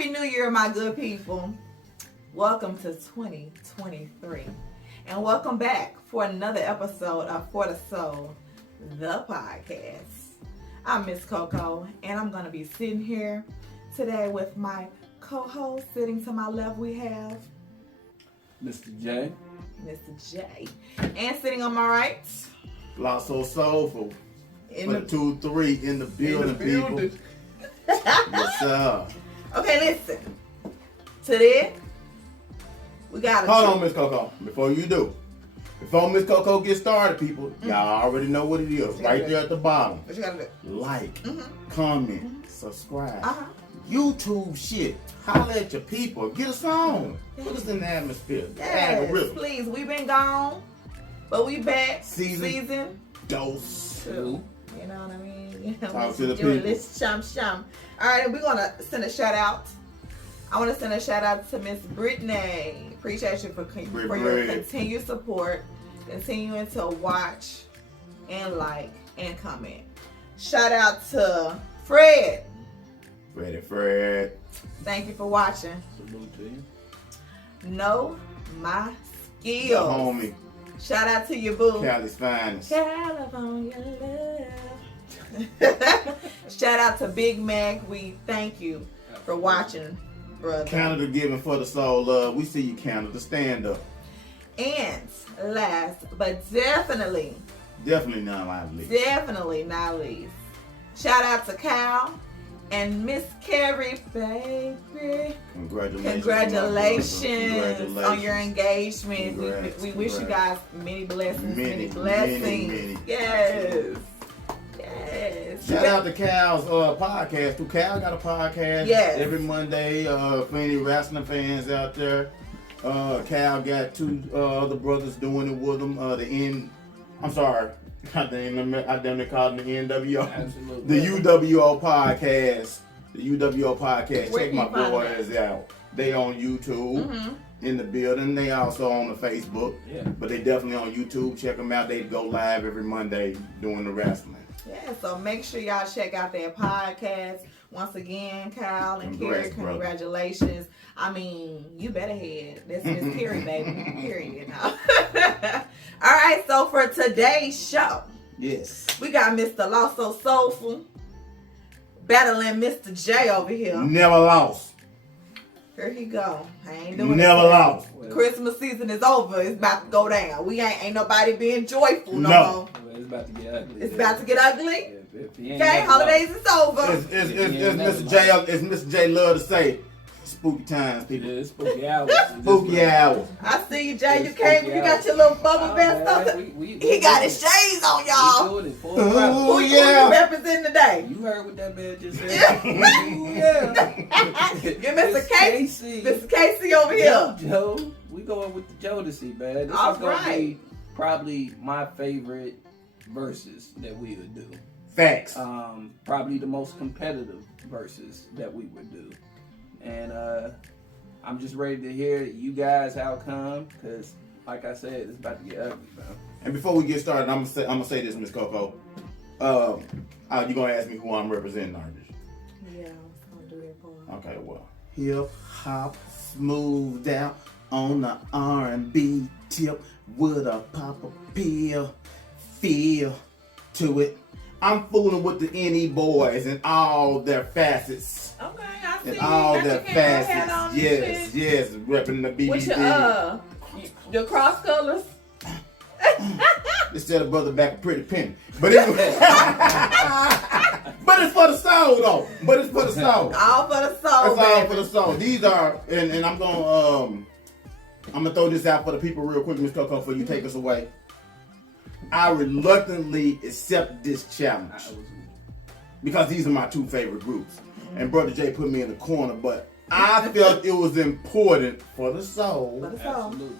Happy New Year, my good people. Welcome to 2023. And welcome back for another episode of For the Soul, the podcast. I'm Miss Coco, and I'm going to be sitting here today with my co-host. Sitting to my left, we have Mr. J. Mr. J. And sitting on my right, SoSoulful. For the 2-3 in the building, people. Yes, sir. Okay, listen. Today, we got Hold on, Miss Coco. Before Miss Coco gets started, people, y'all already know what it is. Right there at the bottom. What you gotta do? Like, comment, subscribe. Uh-huh. YouTube shit. Holla at your people. Get us on. Put us in the atmosphere. The algorithm. Please. We've been gone, but we back. Season dose. 2. You know what I mean? You know, Talk to the doing people. this shum. All right, we're gonna send a shout out. I want to send a shout out to Miss Brittany. Appreciate you for your continued support, continuing to watch and like and comment. Shout out to Fred. Fred. Thank you for watching. Salute to you. Know my The skills. homie. Shout out to you, boo. Cali's finest. California love. Shout out to Big Mac. We thank you for watching, brother. Canada giving for the soul love. We see you, Canada. Stand up. And last but definitely not least, shout out to Cal and Miss Carrie, baby. Congratulations on your engagement. We wish you guys many blessings. Many. Yes. Shout out to Cal's podcast. Too. Cal got a podcast every Monday for any wrestling fans out there. Cal got 2 other brothers doing it with him. I damn near called them the NWO. Absolutely. The UWO podcast. Where Check my can you find boys out. They on YouTube in the building. They also on the Facebook. Yeah. But they definitely on YouTube. Check them out. They go live every Monday doing the wrestling. Yeah, so make sure y'all check out their podcast. Once again, Kyle and Carrie, congratulations. I mean, you better head. That's Miss Carrie, baby. Period. Now. All right, so for today's show, Yes. we got Mr. Lost So Soulful battling Mr. J over here. Never lost. Here he go. I ain't doing Never it. lost. Christmas season is over. It's about to go down. We ain't nobody being joyful no No. more. Well, it's about to get ugly. It's about to get ugly. If you ain't Okay, never holidays is over. It's Mr. J love to say, spooky times, people. Yeah, it's spooky hours. Spooky hours. I see you, Jay. You came. You got your little bubble vest on. He got his shades on, y'all. We doing it for Ooh, Who you representing today? You heard what that man just said. Get Mr. Casey. Mr. Casey over here. Joe, we going with the Jodeci, man. This All is gonna right. be probably my favorite verses that we would do. Facts. Probably the most competitive verses that we would do. And I'm just ready to hear you guys' outcome, because like I said, it's about to get ugly, man. And before we get started, I'm gonna say this, Miss Coco. You gonna ask me who I'm representing, aren't you? Yeah, I was gonna do that for him. Okay, well, hip hop smoothed out on the R&B tip with a pop of pill feel to it. I'm fooling with the NE boys and all their facets. Okay, I see And you. all Got their your camo hat facets. on and Yes, shit. repping the BBD. With your cross colors. This set a brother back a pretty penny. But it's for the soul though. All for the soul, It's all baby. for the soul. These are, and I'm gonna throw this out for the people real quick, Miss Coco, before you take us away. I reluctantly accept this challenge because these are my 2 favorite groups. And Brother J put me in the corner, but I felt it was important for the soul Absolutely.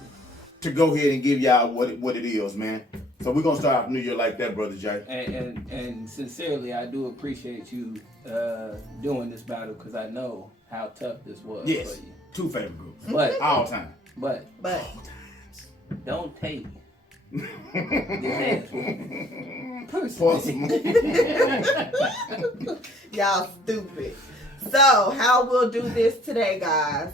to go ahead and give y'all what it is, man. So we're gonna start off New Year like that, Brother J. And sincerely, I do appreciate you doing this battle, because I know how tough this was Yes, for you. 2 favorite groups, But all time. But don't take Possible. Y'all stupid. So, how we'll do this today, guys.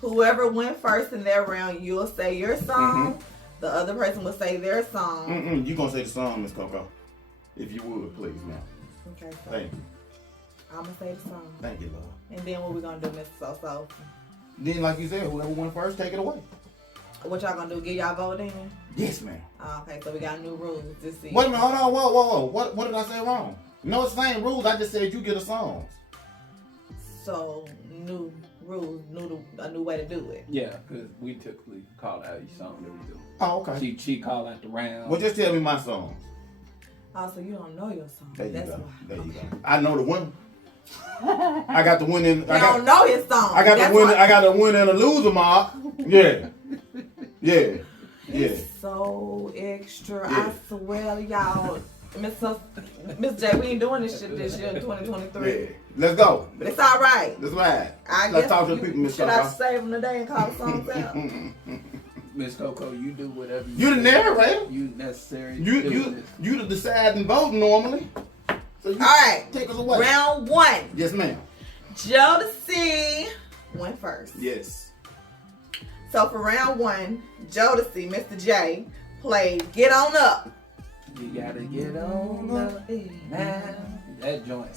Whoever went first in their round, you'll say your song. The other person will say their song. You gonna say the song, Miss Coco? If you would, please, ma'am. Okay. So Thank you. I'm gonna say the song. Thank you, love. And then what we gonna do, Mr. SoSoulful? Then, like you said, whoever went first, take it away. What y'all gonna do? Give y'all go then? Yes, ma'am. Okay, so we got new rules this season. Wait a minute, hold on, whoa. What did I say wrong? No, it's the same rules. I just said you get a song. So new rules, a new way to do it. Yeah, because we typically call out each song that we do. Oh, okay. She call out the round. Well, just tell me my songs. Oh, so you don't know your song. There you That's go. why. There you go. I know the winner. I got the winning. You don't know his song. I got That's the winner. why. I got the winner and a loser mark. Yeah. It's so extra. Yeah. I swear, y'all. Miss J, we ain't doing this shit this year in 2023. Yeah. Let's go. But it's all right. Let's ride. I Let's guess talk to the people, Miss should I Coco. save them today and call the songs out? Miss Coco, you do whatever You the narrator. You necessary. You the deciding vote normally. So you All right. take us away. Round one. Yes, ma'am. Jodeci went first. Yes. So for round one, Jodeci, Mr. J, played Get On Up. You gotta get on up now. That joint.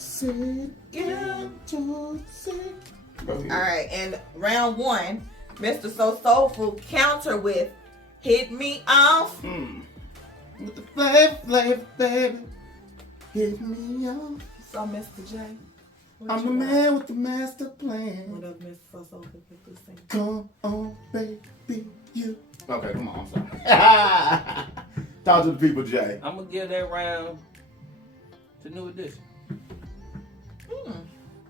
All right, and round one, Mr. SoSoulful counter with Hit Me Off. With the flavor, baby. Hit me off. So Mr. J, what I'm you the got? man with the master plan. What up, Mr. SoSoulful? Put this thing. Come on, baby, you. Okay, come on, I'm sorry. Talk to the people, Jay. I'm gonna give that round to New Edition.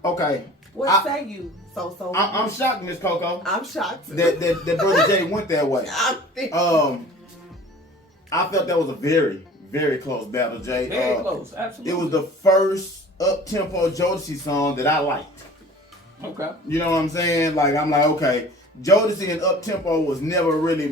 Okay. What say you, SoSoulful? I'm shocked, Miss Coco. I'm shocked. That Brother Jay went that way. I felt that was a very, very close battle, Jay. Very close, absolutely. It was the first up-tempo Jodeci song that I liked. Okay. You know what I'm saying? Like, I'm like, okay, Jodeci and up-tempo was never really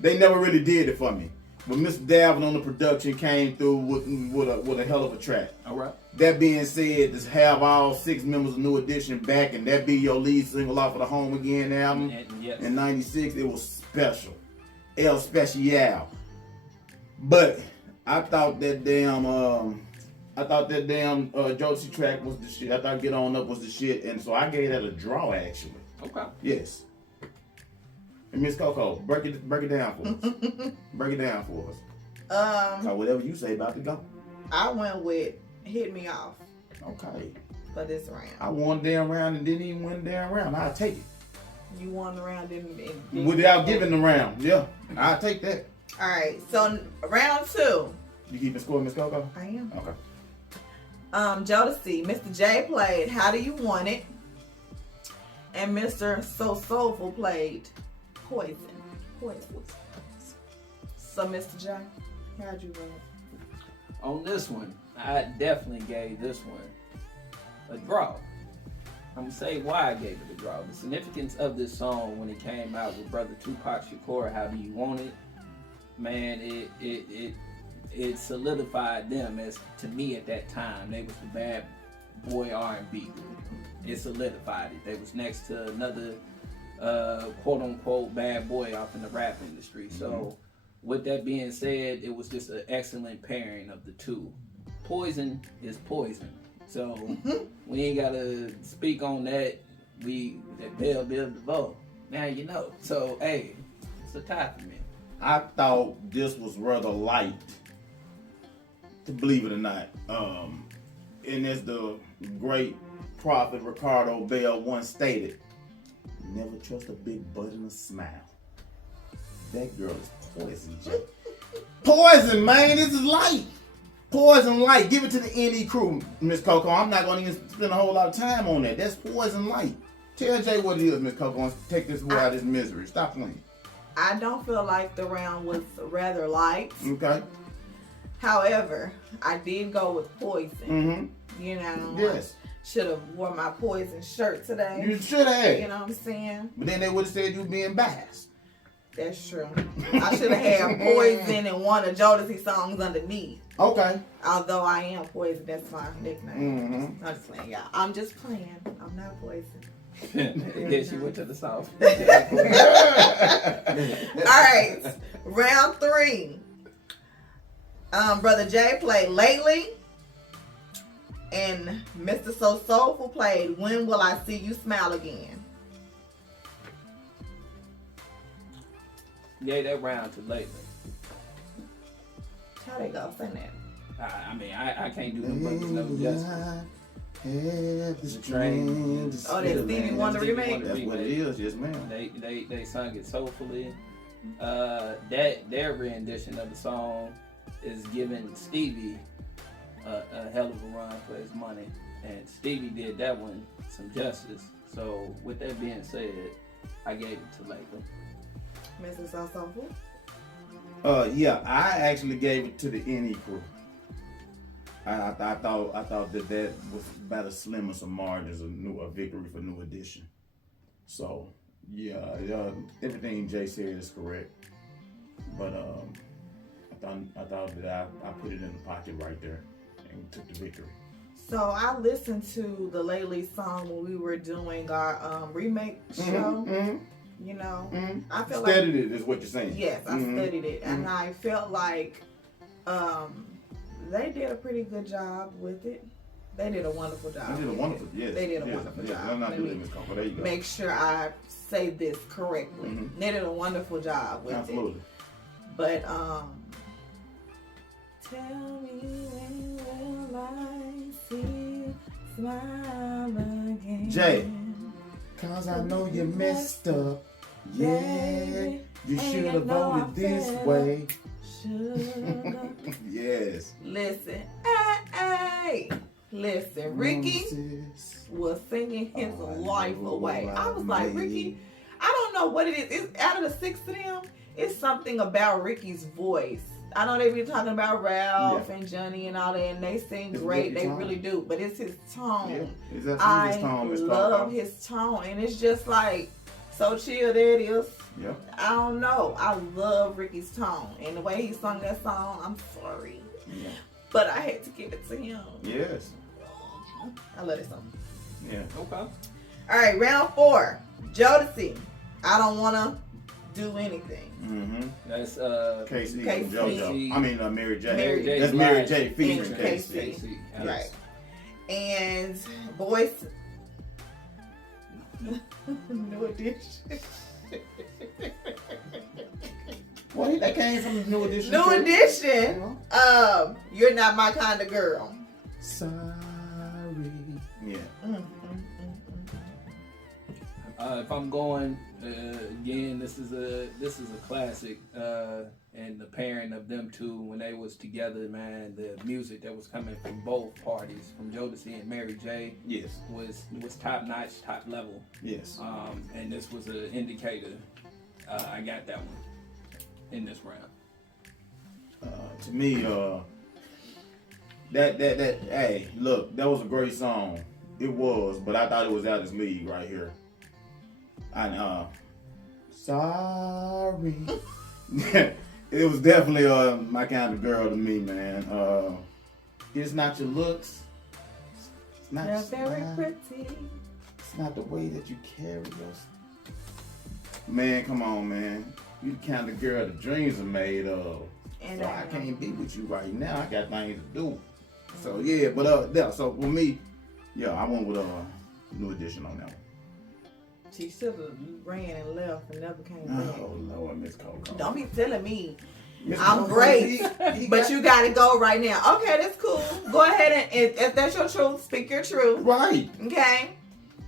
they never really did it for me. But Mr. Davin on the production came through with a hell of a track. All right. That being said, to have all 6 members of New Edition back and that be your lead single off of the Home Again album Yes. in '96, it was special. El Special. But I thought that damn Jodeci track was the shit. I thought Get On Up was the shit, and so I gave that a draw actually. Okay. Yes. And Miss Coco, break it down for us. Break it down for us. So whatever you say about to go. I went with Hit Me Off Okay. for this round. I won damn round and didn't even win damn round. I'll take it. You won the round, didn't Without giving the round. Yeah. I'll take that. All right, so round two. You keeping score, Miss Coco? I am. Okay. Jodeci, Mr. J played How Do You Want It? And Mr. SoSoulful played Poison. So Mr. J, how'd you vote? On this one, I definitely gave this one a draw. I'm gonna say why I gave it a draw. The significance of this song when it came out with Brother Tupac Shakur, How Do You Want It? Man, it solidified them as, to me at that time, they was the bad boy R&B group. It solidified it. They was next to another quote unquote bad boy off in the rap industry. So with that being said, it was just an excellent pairing of the two. Poison is poison. So we ain't gotta speak on that. They'll build the vote. Now you know. So hey, it's a tie for me. I thought this was rather light, to believe it or not. And as the great prophet Ricardo Bell once stated, never trust a big butt and a smile. That girl is poison, Jay. Poison, man. This is light. Poison light. Give it to the NE crew, Miss Coco. I'm not going to even spend a whole lot of time on that. That's poison light. Tell Jay what it is, Miss Coco, and take this boy out of his misery. Stop playing. I don't feel like the round was rather light. Okay. However, I did go with Poison. Mm-hmm. You know, Yes. should have wore my Poison shirt today. You should have. You know what I'm saying? But then they would have said you being biased. That's true. I should have had Poison and one of Jodeci songs underneath. Okay. Although I am Poison, that's my nickname. Mm-hmm. I'm just playing, y'all. I'm just playing. I'm not Poison. Yeah, she went to the south. All right, round 3. Brother Jay played Lately, and Mr. So Soulful played When Will I See You Smile Again. Gave that round to Lately. How they go? Sing that. I mean, I can't do them brothers no justice. The train. Oh, that's Stevie Wonder remake? That's what it is, yes ma'am. They sung it soulfully. Their rendition of the song is giving Stevie a hell of a run for his money, and Stevie did that one some justice. So with that being said, I gave it to Lately. Mr. So Soulful? Yeah, I actually gave it to the NE crew. I thought that was about as slim as some margins, a victory for New Edition. So yeah, everything Jay said is correct. But I thought that I put it in the pocket right there and took the victory. So I listened to the Lately song when we were doing our remake show. Mm-hmm. You know, I feel studied like it is what you're saying. yes, I studied it, and I felt like they did a pretty good job with it. They did a wonderful job. They did a wonderful, yes. They did a wonderful job. I'm not doing Miss Coco. There you go. Make sure I say this correctly. They did a wonderful job with Absolutely. it. But tell me when will I see you smile again? Jay. Cause I know you messed up. Yeah. You should have voted this way. Yes. Listen. Hey. Listen. Ricky was singing his life away. I was like, Ricky, I don't know what it is. It's out of the 6 of them, it's something about Ricky's voice. I know they be talking about Ralph and Johnny and all that, and they sing great. They really do. But it's his tone. Yeah. I His tone, love his tone. And it's just like, so chill, there it is. Yep. I don't know. I love Ricky's tone. And the way he sung that song, I'm sorry. Yeah. But I had to give it to him. Yes. I love that song. Yeah. Okay. All right, round 4. Jodeci. I don't want to do anything. That's Casey Casey. and JoJo. I mean Mary J. Mary J. That's Mary J. featuring And Casey. Casey. Yes. Right. And Voice. New Edition. Well, that came from the New Edition. New too. Edition. You're Not My Kind of Girl. Sorry. Yeah. If I'm going again, this is a classic, and the pairing of them two when they was together, man, the music that was coming from both parties, from Jodeci and Mary J, Yes. was top notch, top level. Yes. And this was an indicator. I got that one in this round. To me, that hey, look, that was a great song. It was, but I thought it was out of his league right here. And sorry. It was definitely my kind of girl to me, man. It's not your looks. It's not They're your very smile. pretty. It's not the way that you carry yourself. Man, come on, man. You the kind of girl the dreams are made of. And So I can't be with you right now. I got things to do. So yeah, but yeah, so for me, yeah, I went with New Edition on that one. She should have ran and left and never came back. Oh Lord, Miss Coco. Don't be telling me Miss I'm Coco, great, he but got- you gotta go right now. Okay, that's cool. Go ahead and if that's your truth, speak your truth. right. Okay?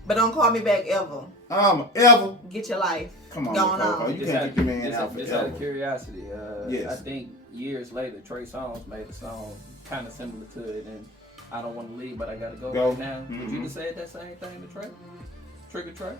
But don't call me back ever. Ever. Get your life Come on, going Miss Coco. on. You can't keep your man just out just out of forever. curiosity, Yes. I think years later, Trey Songz made a song kind of similar to it, and I don't want to leave, but I gotta go right now. Would you have said that same thing to Trey? Trigger Trey?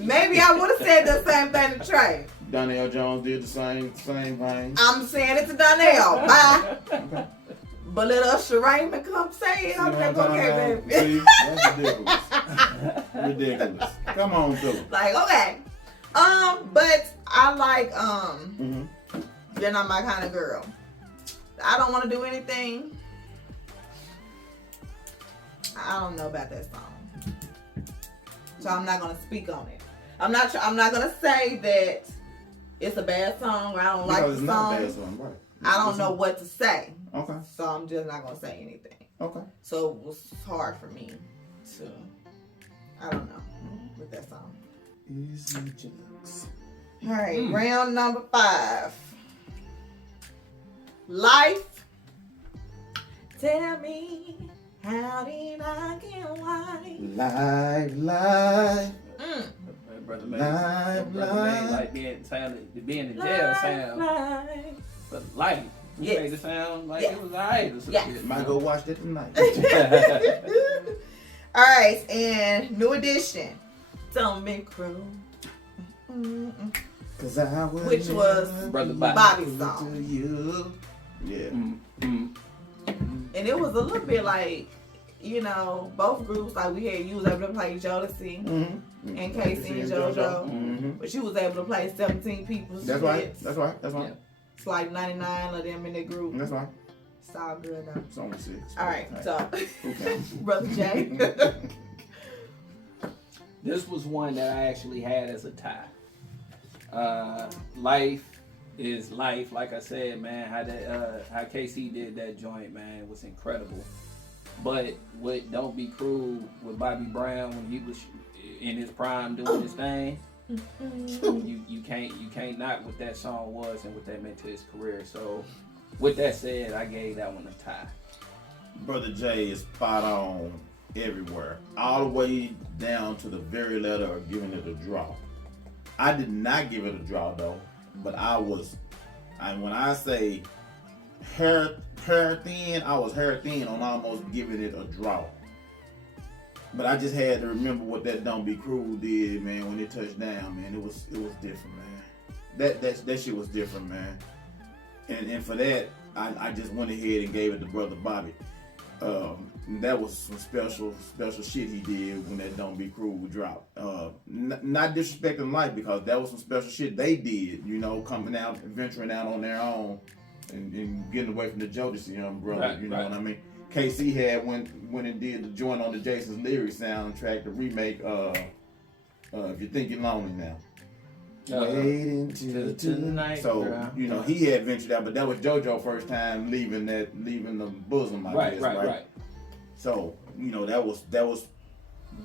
Maybe I would have said the same thing to Trey. Donnell Jones did the same thing. I'm saying it to Donnell. Bye. But let Usher Raymond come say it. I'm like, okay, baby. See, that's ridiculous. Ridiculous. Come on, dude. Like, okay. But I like, You're Not My Kind of Girl. I don't want to do anything. I don't know about that song. So I'm not going to speak on it. I'm not going to say that it's a bad song or I don't like the song. Not a bad song, right. I don't know what to say. Okay. So I'm just not going to say anything. Okay. So it was hard for me to, I don't know, with that song. Easy jokes. All right, round number 5. Life. Tell me, how did I get why? Life. Brother May like being in jail sound. But life. You made it sound like it was alright or something. Might go watch that tonight. All right, and new edition. Don't be cruel. Cause I will Which was Brother Bobby's song. to you. Yeah. And it was a little bit like, you know, both groups, like we had, you was able to play Jodeci and Casey and JoJo. But you was able to play 17 people's That's right. That's right. That's right. Yeah. It's like 99 of them in the group. That's right. It's all good though. It's only 6. All right, so Okay. Brother Jay. This was one that I actually had as a tie. Life is life. Like I said, man, how KC did that joint, man, was incredible. But with Don't Be Cruel with Bobby Brown when he was in his prime doing his thing, you can't knock what that song was and what that meant to his career. So with that said, I gave that one a tie. Brother Jay is spot on everywhere, all the way down to the very letter of giving it a draw. I did not give it a draw though, but when I say hair thin, I was hair thin on almost giving it a draw. But I just had to remember what that Don't Be Cruel did, man, when it touched down, man. It was different, man. That shit was different, man. And for that, I just went ahead and gave it to Brother Bobby. That was some special shit he did when that Don't Be Cruel dropped. Not disrespecting life, because that was some special shit they did, you know, coming out, venturing out on their own and getting away from the Jodeci umbrella, right, you know right. what I mean? KC had went and did the joint on the Jason's Lyrics soundtrack, the remake If You Think You're Lonely Now. Wait until tonight. So, you know, he had ventured out, but that was JoJo's first time leaving the bosom, I guess, right? So, you know, that was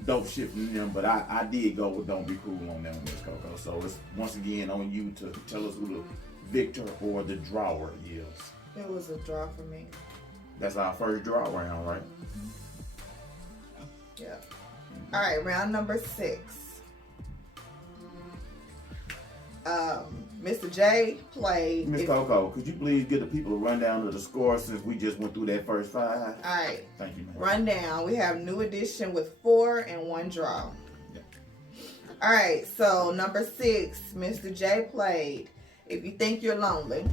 dope shit from them, but I did go with Don't Be Cruel on that one, Miss Coco. So it's once again on you to tell us who the victor or the drawer is. It was a draw for me. That's our first draw round, right? Yeah. All right, round number 6. Mr. J played. Miss Coco, could you please give the people a rundown of the score since we just went through that first 5? All right. Thank you, man. Rundown. We have new edition with 4 and 1 draw. Yeah. All right. So number 6, Mr. J played If You Think You're Lonely.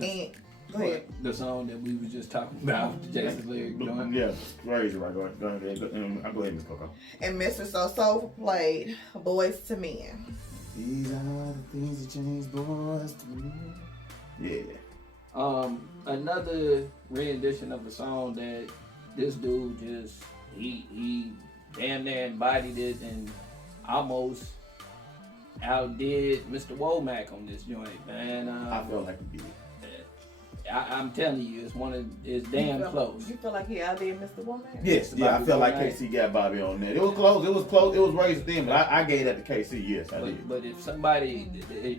And go ahead. The song that we were just talking about, the Jason's Lyrics joint. Yeah, crazy, right? Go ahead. I'll go ahead, Miss Coco. And Mr. SoSoulful played Boys to Men. These are the things that change boys to men. Yeah. Another rendition of a song that this dude just he damn near embodied it and almost outdid Mr. Womack on this joint, man. I felt like he did. I'm telling you, it's damn close. You feel like he outdid Mr. Womack? Yes, yeah, I felt like KC got Bobby on that. It was close. It was razor thin, but I gave that to KC. Yes, I did. But if somebody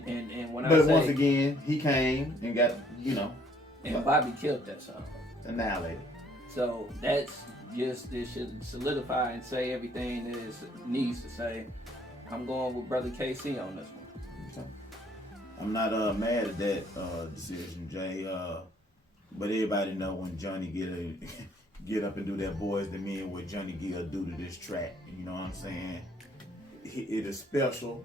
and when but I say, once again, he came and got, you know, and Bobby killed that song. Annihilated. So that's just, it should solidify and say everything that it needs to say. I'm going with Brother KC on this one. I'm not mad at that decision, Jay. But everybody know when Johnny get up and do that Boys to Men, what Johnny Gill do to this track. You know what I'm saying? It is special.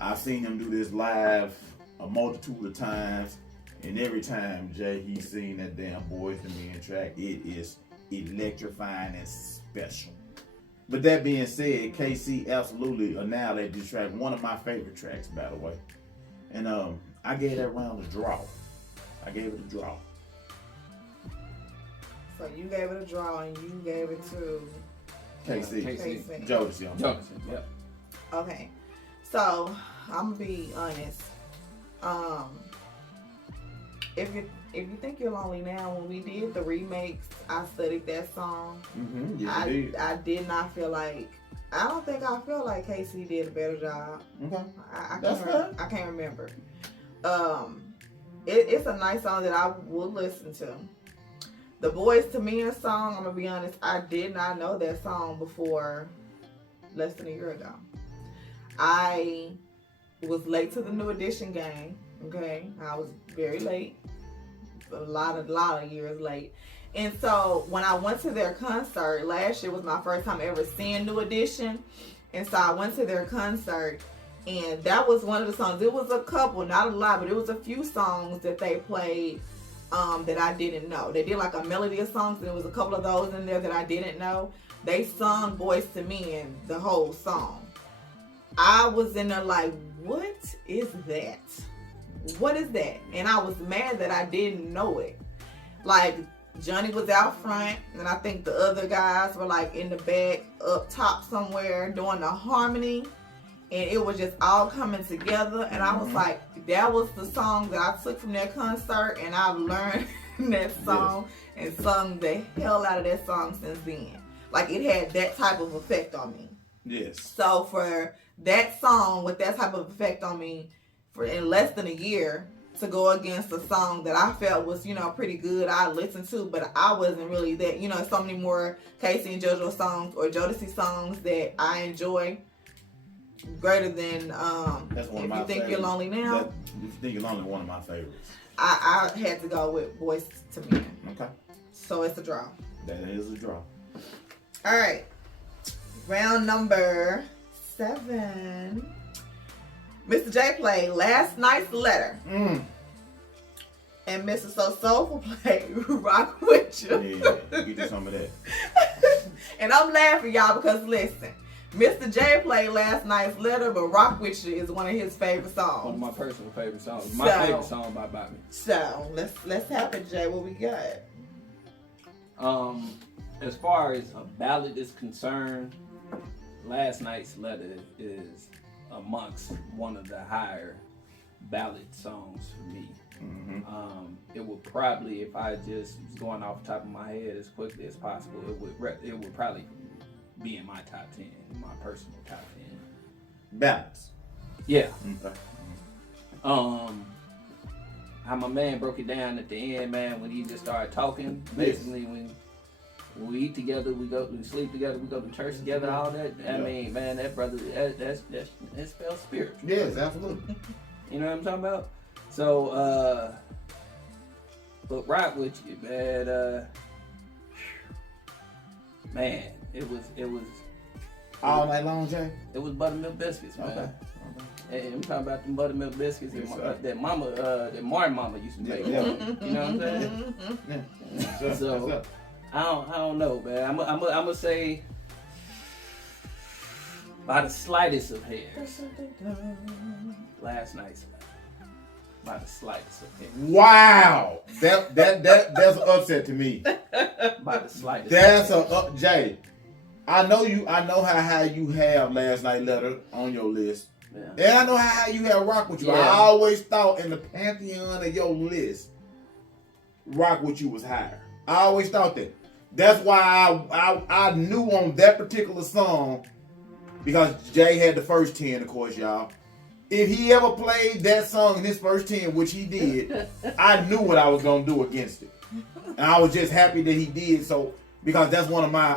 I've seen him do this live a multitude of times, And every time Jay he's seen that damn Boys to Men track, it is electrifying and special. But that being said, KC absolutely annihilated this track. One of my favorite tracks, by the way. And I gave that round a draw. I gave it a draw. So you gave it a draw and you gave it to KC. Jodeci. Jodeci, yep. Okay. So I'm gonna be honest. If you think you're lonely now, when we did the remakes, I studied that song. Mm-hmm. Yes, I did not feel like. I don't think I feel like KC did a better job. Okay. I can't remember. It's a nice song that I would listen to. The Boys to Men song, I'm gonna be honest, I did not know that song before less than a year ago. I was late to the New Edition game. Okay, I was very late, a lot of years late. And so when I went to their concert last year, was my first time ever seeing New Edition, and so I went to their concert, and that was one of the songs. It was a couple, not a lot, but it was a few songs that they played that I didn't know. They did like a melody of songs, and there was a couple of those in there that I didn't know. They sung Boys to Men the whole song. I was in there like, what is that? What is that? And I was mad that I didn't know it. Like, Johnny was out front, and I think the other guys were like in the back up top somewhere doing the harmony, and it was just all coming together. And I was like, that was the song that I took from that concert, and I've learned that song and sung the hell out of that song since then. Like, it had that type of effect on me. Yes. So for that song with that type of effect on me for in less than a year to go against a song that I felt was, pretty good, I listened to, but I wasn't really that, so many more Casey and JoJo songs or Jodeci songs that I enjoy greater than That's one If of my You Think favorites. You're Lonely Now. If You Think You're Lonely, one of my favorites. I had to go with Boys to Men. Okay. So it's a draw. That is a draw. All right. Round number 7. Mr. J played Last Night's Letter. And Mr. SoSoulful played Rock With You. Yeah, get you some of that. And I'm laughing, y'all, because listen, Mr. J played Last Night's Letter, but Rock With You is one of his favorite songs. One of my personal favorite songs. My favorite song by Bobby. So let's have it, Jay. What we got? As far as a ballad is concerned, Last Night's Letter is amongst one of the higher ballad songs for me. It would probably, if I just was going off the top of my head as quickly as possible, it would probably be in my top 10, my personal top 10. Balance. Yeah. Okay. How my man broke it down at the end, man, when he just started talking. Basically, when we eat together, we sleep together, we go to church together, all that. I mean, man, that brother, that spells spiritual. Yes, absolutely. You know what I'm talking about? So, but Rock With You, man, it was All night long, Jay? It was buttermilk biscuits, man. Okay. Hey, I'm talking about them buttermilk biscuits that Martin Mama used to make. Yeah. You know what I'm saying? Yeah. So I don't know, man. I'm gonna say by the slightest of hairs. Last Night's Letter. By the slightest of hairs. Wow, that's an upset to me. By the slightest. That's Jay. I know how high you have Last Night Letter on your list. Yeah. And I know how high you have Rock With You. Yeah. I always thought in the pantheon of your list, Rock With You was higher. I always thought that. That's why I knew on that particular song, because Jay had the first 10, of course, y'all. If he ever played that song in his first 10, which he did, I knew what I was going to do against it. And I was just happy that he did so, because that's one of my,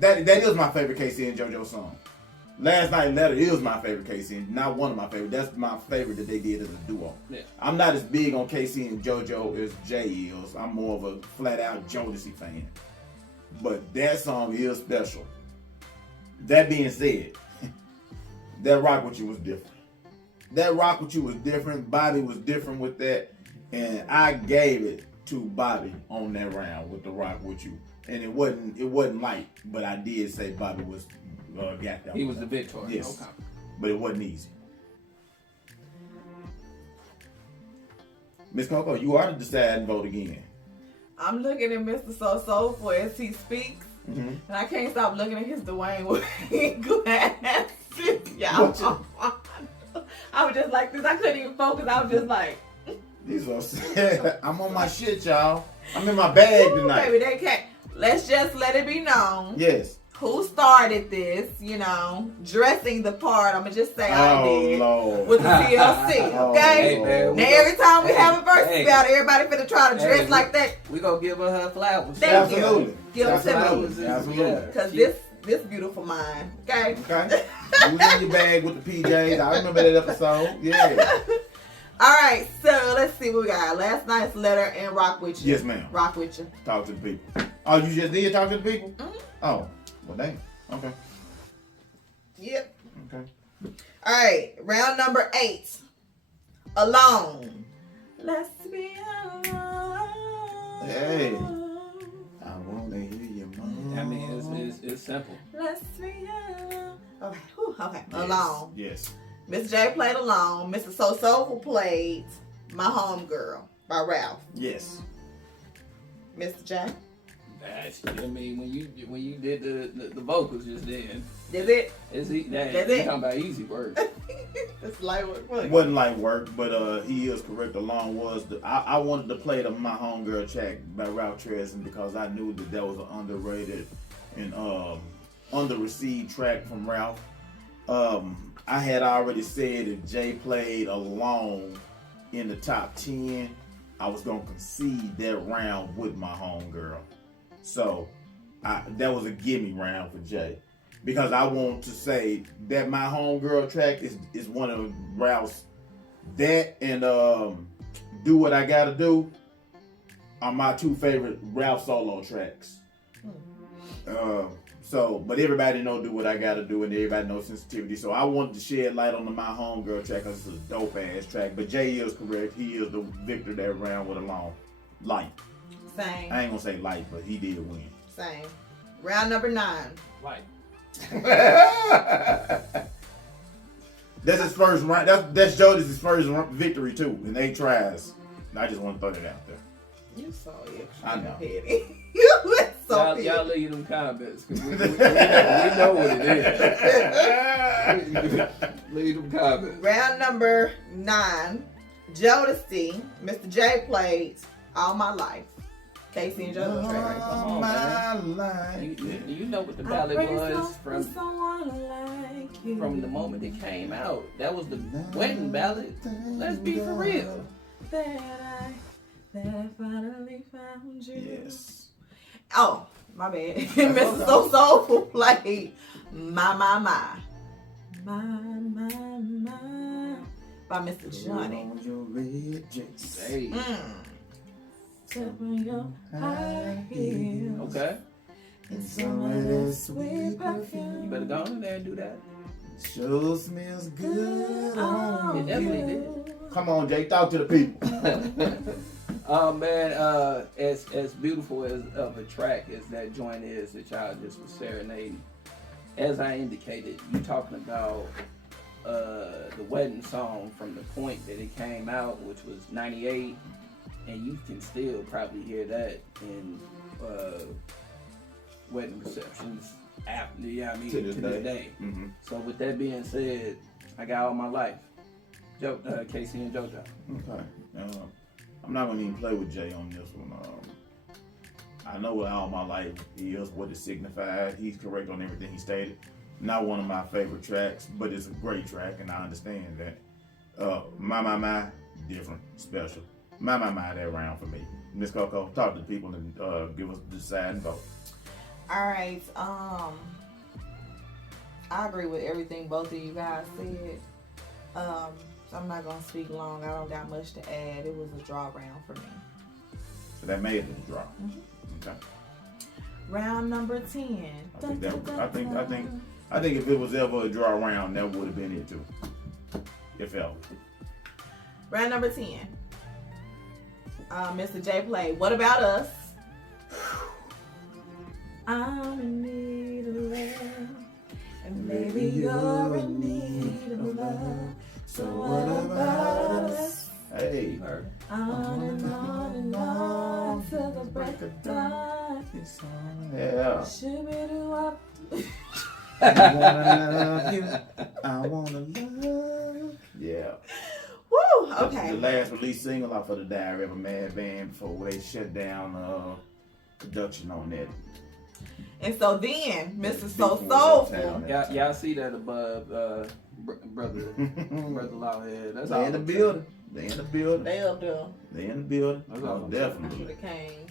that is my favorite KC and JoJo song. Last Night Letter is my favorite KC, not one of my favorite. That's my favorite that they did as a duo. Yeah. I'm not as big on KC and JoJo as Jay is. I'm more of a flat out Jodeci fan. But that song is special. That being said, that Rock With You was different. That Rock With You was different. Bobby was different with that. And I gave it to Bobby on that round with the Rock With You. And it wasn't light, but I did say Bobby was got that. He was the victor. Yes. Okay. But it wasn't easy. Miss Coco, you are to decide and vote again. I'm looking at Mr. SoSoulful as he speaks, and I can't stop looking at his Dwayne Wade glasses. Y'all, I was just like this. I couldn't even focus. I was just like, These are sad. I'm on my shit, y'all. I'm in my bag tonight. baby, they can't. Let's just let it be known. Yes. Who started this, dressing the part. I'm going to just say I did. Lord. With the TLC, okay? Hey, man, now every time we have a verse hey, about everybody finna try to dress like that. We gonna give her flowers. Thank you. Absolutely. Give them to me. Absolutely. Absolutely. Because this beautiful mind, okay? Okay. You was in your bag with the PJs. I remember that episode. Yeah. All right, so let's see what we got. Last night's letter and Rock With You. Yes, ma'am. Rock With You. Talk to the people. Oh, you just did talk to the people? Mm-hmm. Oh, well, dang. Okay. Yep. Okay. All right, round number 8. Alone. Let's be alone. Hey. I want to hear your mom. I mean, it's simple. Let's be alone. Okay, whew, okay. Yes. Alone. Yes. Mr. J played Alone. Mr. SoSoulful played My Homegirl by Ralph. Yes. Mr. J? I mean, when you did the vocals just then, Did it? that's it. talking about easy work. It's light work. It wasn't like work, but he is correct. Alone was I wanted to play the My Homegirl track by Ralph Tresson because I knew that was an underrated and under-received track from Ralph. I had already said if Jay played Alone in the top 10, I was gonna concede that round with My Homegirl. So that was a gimme round for Jay. Because I want to say that My Homegirl track is one of Ralph's. That and Do What I Gotta Do are my 2 favorite Ralph solo tracks. But everybody know Do What I Gotta Do and everybody knows Sensitivity. So I wanted to shed light on the My Homegirl track because it's a dope ass track. But Jay is correct. He is the victor that round with Alone. Light. Same. I ain't gonna say light, but he did win. Same. Round number 9. Like, That's his first round. That's Jodeci's first victory too, and 8 tries. I just want to throw that out there. You so extra. I know. Petty. You were so y'all petty. leave them comments because we know what it is. Leave them comments. Round number 9. Jodeci. Mr. J played All My Life. Casey and JoJo track right? Come on, man. You know what the ballad was from the moment it came out. That was the wedding ballad. Let's be for real. That I finally found you. Yes. Oh, my bad. Mr. SoSoulful played My by Mr. Johnny. Hey. Step on your high heels. Okay. And some of that sweet perfume. You better go on there and do that. Sure smells good on It definitely did. Come on, Jay, talk to the people. Man, as beautiful as of a track as that joint is that y'all just was serenading, as I indicated, you talking about the wedding song from the point that it came out, which was 98, and you can still probably hear that in wedding receptions after, to this day. Mm-hmm. So with that being said, I got All My Life. Casey and JoJo. Okay. I'm not gonna even play with Jay on this one. I know what All My Life is, what it signified. He's correct on everything he stated. Not one of my favorite tracks, but it's a great track, and I understand that. My, different, special. My, that round for me. Miss Coco, talk to the people and give us the decide and vote. All right. I agree with everything both of you guys said. So I'm not gonna speak long. I don't got much to add. It was a draw round for me. So that made it a draw. Mm-hmm. Okay. Round number 10. I think if it was ever a draw round, that would have been it too. If ever. Round number 10. Mr. J played What About Us? I'm in need of love, and maybe you're in need of love. So what about us? Hey. On and on till the break of dawn. Yeah. Shoo-be-doo-wop. I wanna love you. I wanna love. Yeah. Woo! This is Okay. the last release single off of the Diary of a Mad Band before they shut down production on that. And so then, Mr. Big SoSoulful. town. Y'all see that above, brother Lawhead. That's all. They in the building. They in the building. They up there. They in the building. That's all Oh, I'm definitely. Should have came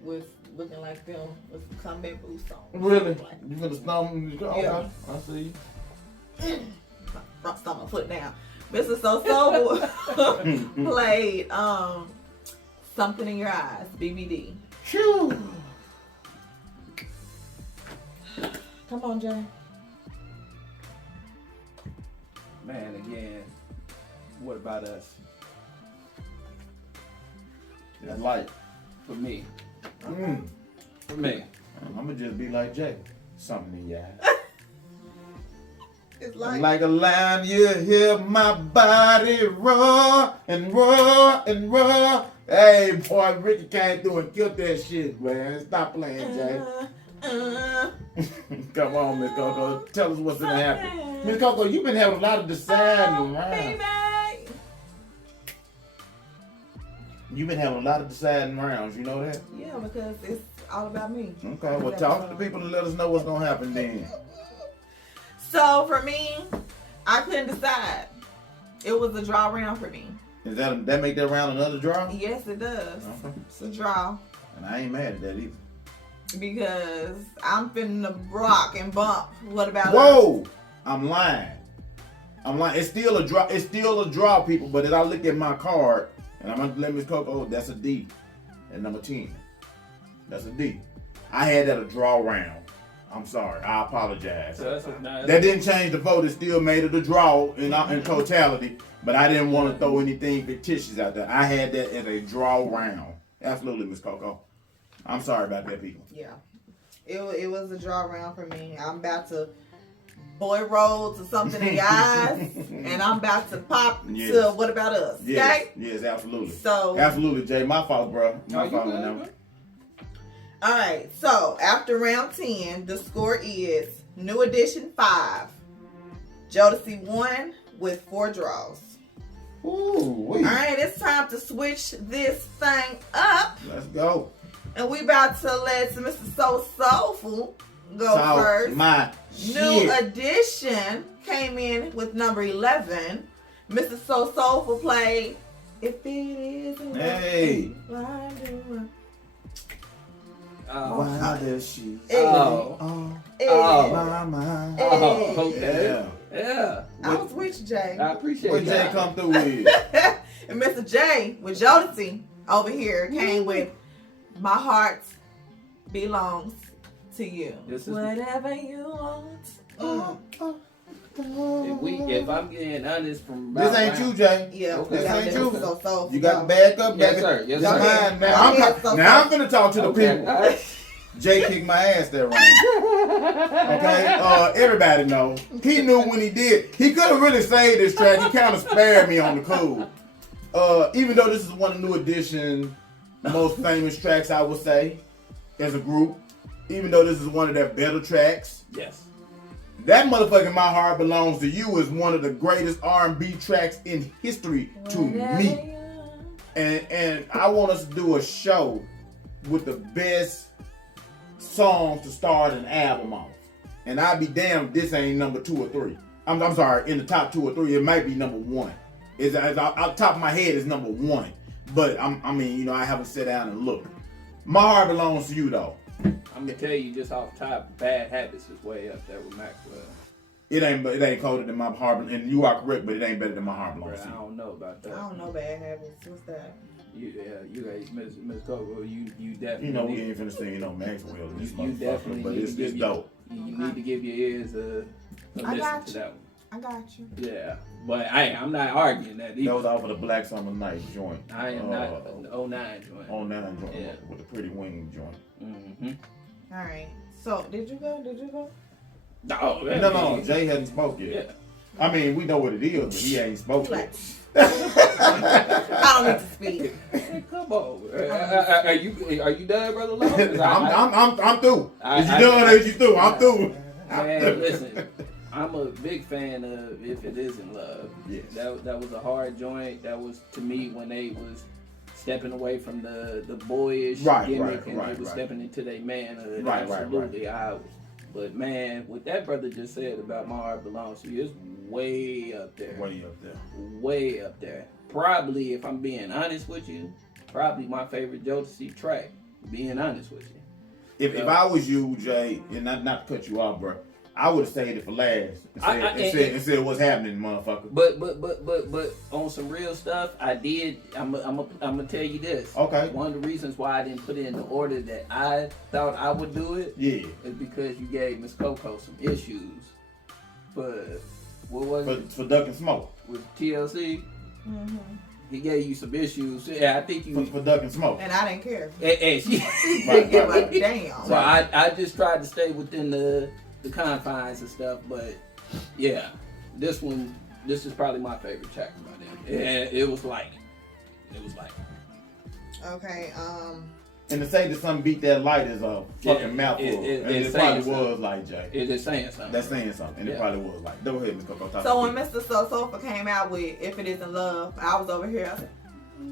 with looking like them with some comeback blues on. Really? You gonna stomp me? Yeah. I see. Front stomach, foot down. Mr. SoSoulful played Something in Your Eyes, BBD. Phew. Come on, Jay. Man, again, what about us? That's light. For me. Mm. For me. I'm gonna just be like Jay. Something in your eyes. It's Like a lion, you hear my body roar and roar and roar. Hey, boy, Ricky came through and killed that shit, man. Stop playing, Jay. Come on, Miss Coco. Tell us what's gonna happen. Miss Coco, you've been having a lot of deciding rounds. baby. You've been having a lot of deciding rounds, you know that? Yeah, because it's all about me. Okay, well, talk to the people and let us know what's gonna happen then. So for me, I couldn't decide. It was a draw round for me. Is that make that round another draw? Yes, it does. Okay. It's a draw. And I ain't mad at that either. Because I'm finna rock and bump. What about us? Whoa! I'm lying. It's still a draw. It's still a draw, people. But as I look at my card, and I'm gonna let Miss Coco, that's a D. At number 10. That's a D. I had that a draw round. I'm sorry. I apologize. So that's nice. That didn't change the vote. It still made it a draw in totality. But I didn't want to throw anything fictitious out there. I had that as a draw round. Absolutely, Miss Coco. I'm sorry about that, people. Yeah. It was a draw round for me. I'm about to boy roll to Something in Your Eyes. And I'm about to pop Yes. to What About Us. Yes, Okay? yes, absolutely. So, Absolutely, Jay. My fault, bro. My you fault. good, Now. man? all right. So, after round 10, the score is New Edition 5. Jodeci 1 with 4 draws. Ooh, wait. All right, it's time to switch this thing up. Let's go. And we about to let Mr. SoSoulful go Talk first. my New shit. Edition came in with number 11. Mr. SoSoulful played If It Isn't Hey. Why Do Oh. Why does she? Hey. Oh. Hey. Oh. My mind. Hey. Oh, okay. Yeah. Yeah. I was with you, Jay. I appreciate What Jay that. come through with? And Mr. J with Jodeci over here came with My Heart Belongs to You. This is- Whatever you want. If I'm getting honest from This ain't you, Jay. Yeah, Okay. This ain't you. SoSoulful. You got to back up, Yes, baby. sir. Yes, This sir. mine now. Go I'm ahead, co- now I'm gonna talk to the Okay. people. All right. Jay kicked my ass that round. Okay, everybody know. He knew when he did. He could have really saved this track. He kind of spared me on the cool. Even though this is one of New Edition's most famous tracks, I would say, as a group. Even though this is one of their better tracks, Yes. that motherfucking My Heart Belongs to You is one of the greatest R&B tracks in history to me. And I want us to do a show with the best songs to start an album off. And I'd be damned if this ain't number 2 or 3. I'm sorry, in the top 2 or 3, it might be number 1. It's off top of my head is number 1. But I mean, you know, I haven't sat down and looked. My Heart Belongs to You though. I'm gonna tell you just off top, Bad Habits is way up there with Maxwell. It ain't colder than My Heart, and you are correct, but it ain't better than My Heart Bro, Belongs to I You. don't know about that. I don't know Bad Habits. What's that? You guys, Ms. Coco, you definitely. You know, we ain't finna say, you know, Maxwell and this You motherfucker, definitely but need it's to give dope. You need to give your ears a I listen got to you. that I got you. Yeah, but I'm not arguing that either. That was off of the Black Summer Night joint. I am not the 09 joint. 09 joint, Yeah. with the Pretty Wing joint. Mm-hmm. All right. So, did you go? No, Jay hadn't spoke yet. Yeah. I mean, we know what it is, but he ain't spoke yet. I don't need to speak. Hey, come on. Are you done, Brother Lowe? I'm through. Is you done or is you through? I'm through. Man, listen. I'm a big fan of If It Isn't Love. Yes. That was a hard joint. That was, to me, when they was stepping away from the boyish gimmick and they was stepping into their manhood. Absolutely. But man, what that brother just said about My Heart Belongs to You is way up there. Way up there. Probably, if I'm being honest with you, probably my favorite Jodeci track. Being honest with you. If I was you, Jay, and not to cut you off, bro, I would have saved it for last and said what's happening, motherfucker. But on some real stuff, I did. I'm gonna tell you this. Okay. One of the reasons why I didn't put it in the order that I thought I would do it, is because you gave Miss Coco some issues. But what was it? For Duck and Smoke. With TLC. Mm-hmm. He gave you some issues. Yeah, I think you for Duck and Smoke. And I didn't care. And she didn't give a damn. So I just tried to stay within the confines and stuff, but yeah, this is probably my favorite track by them. And it was like. Okay, and to say that something beat that light is a fucking mouthful. It probably was like, Jay. It is saying something. That's saying something. And it probably was like. Go ahead, Ms. Coco. So when Mr. SoSoulful came out with If It Isn't Love, I was over here.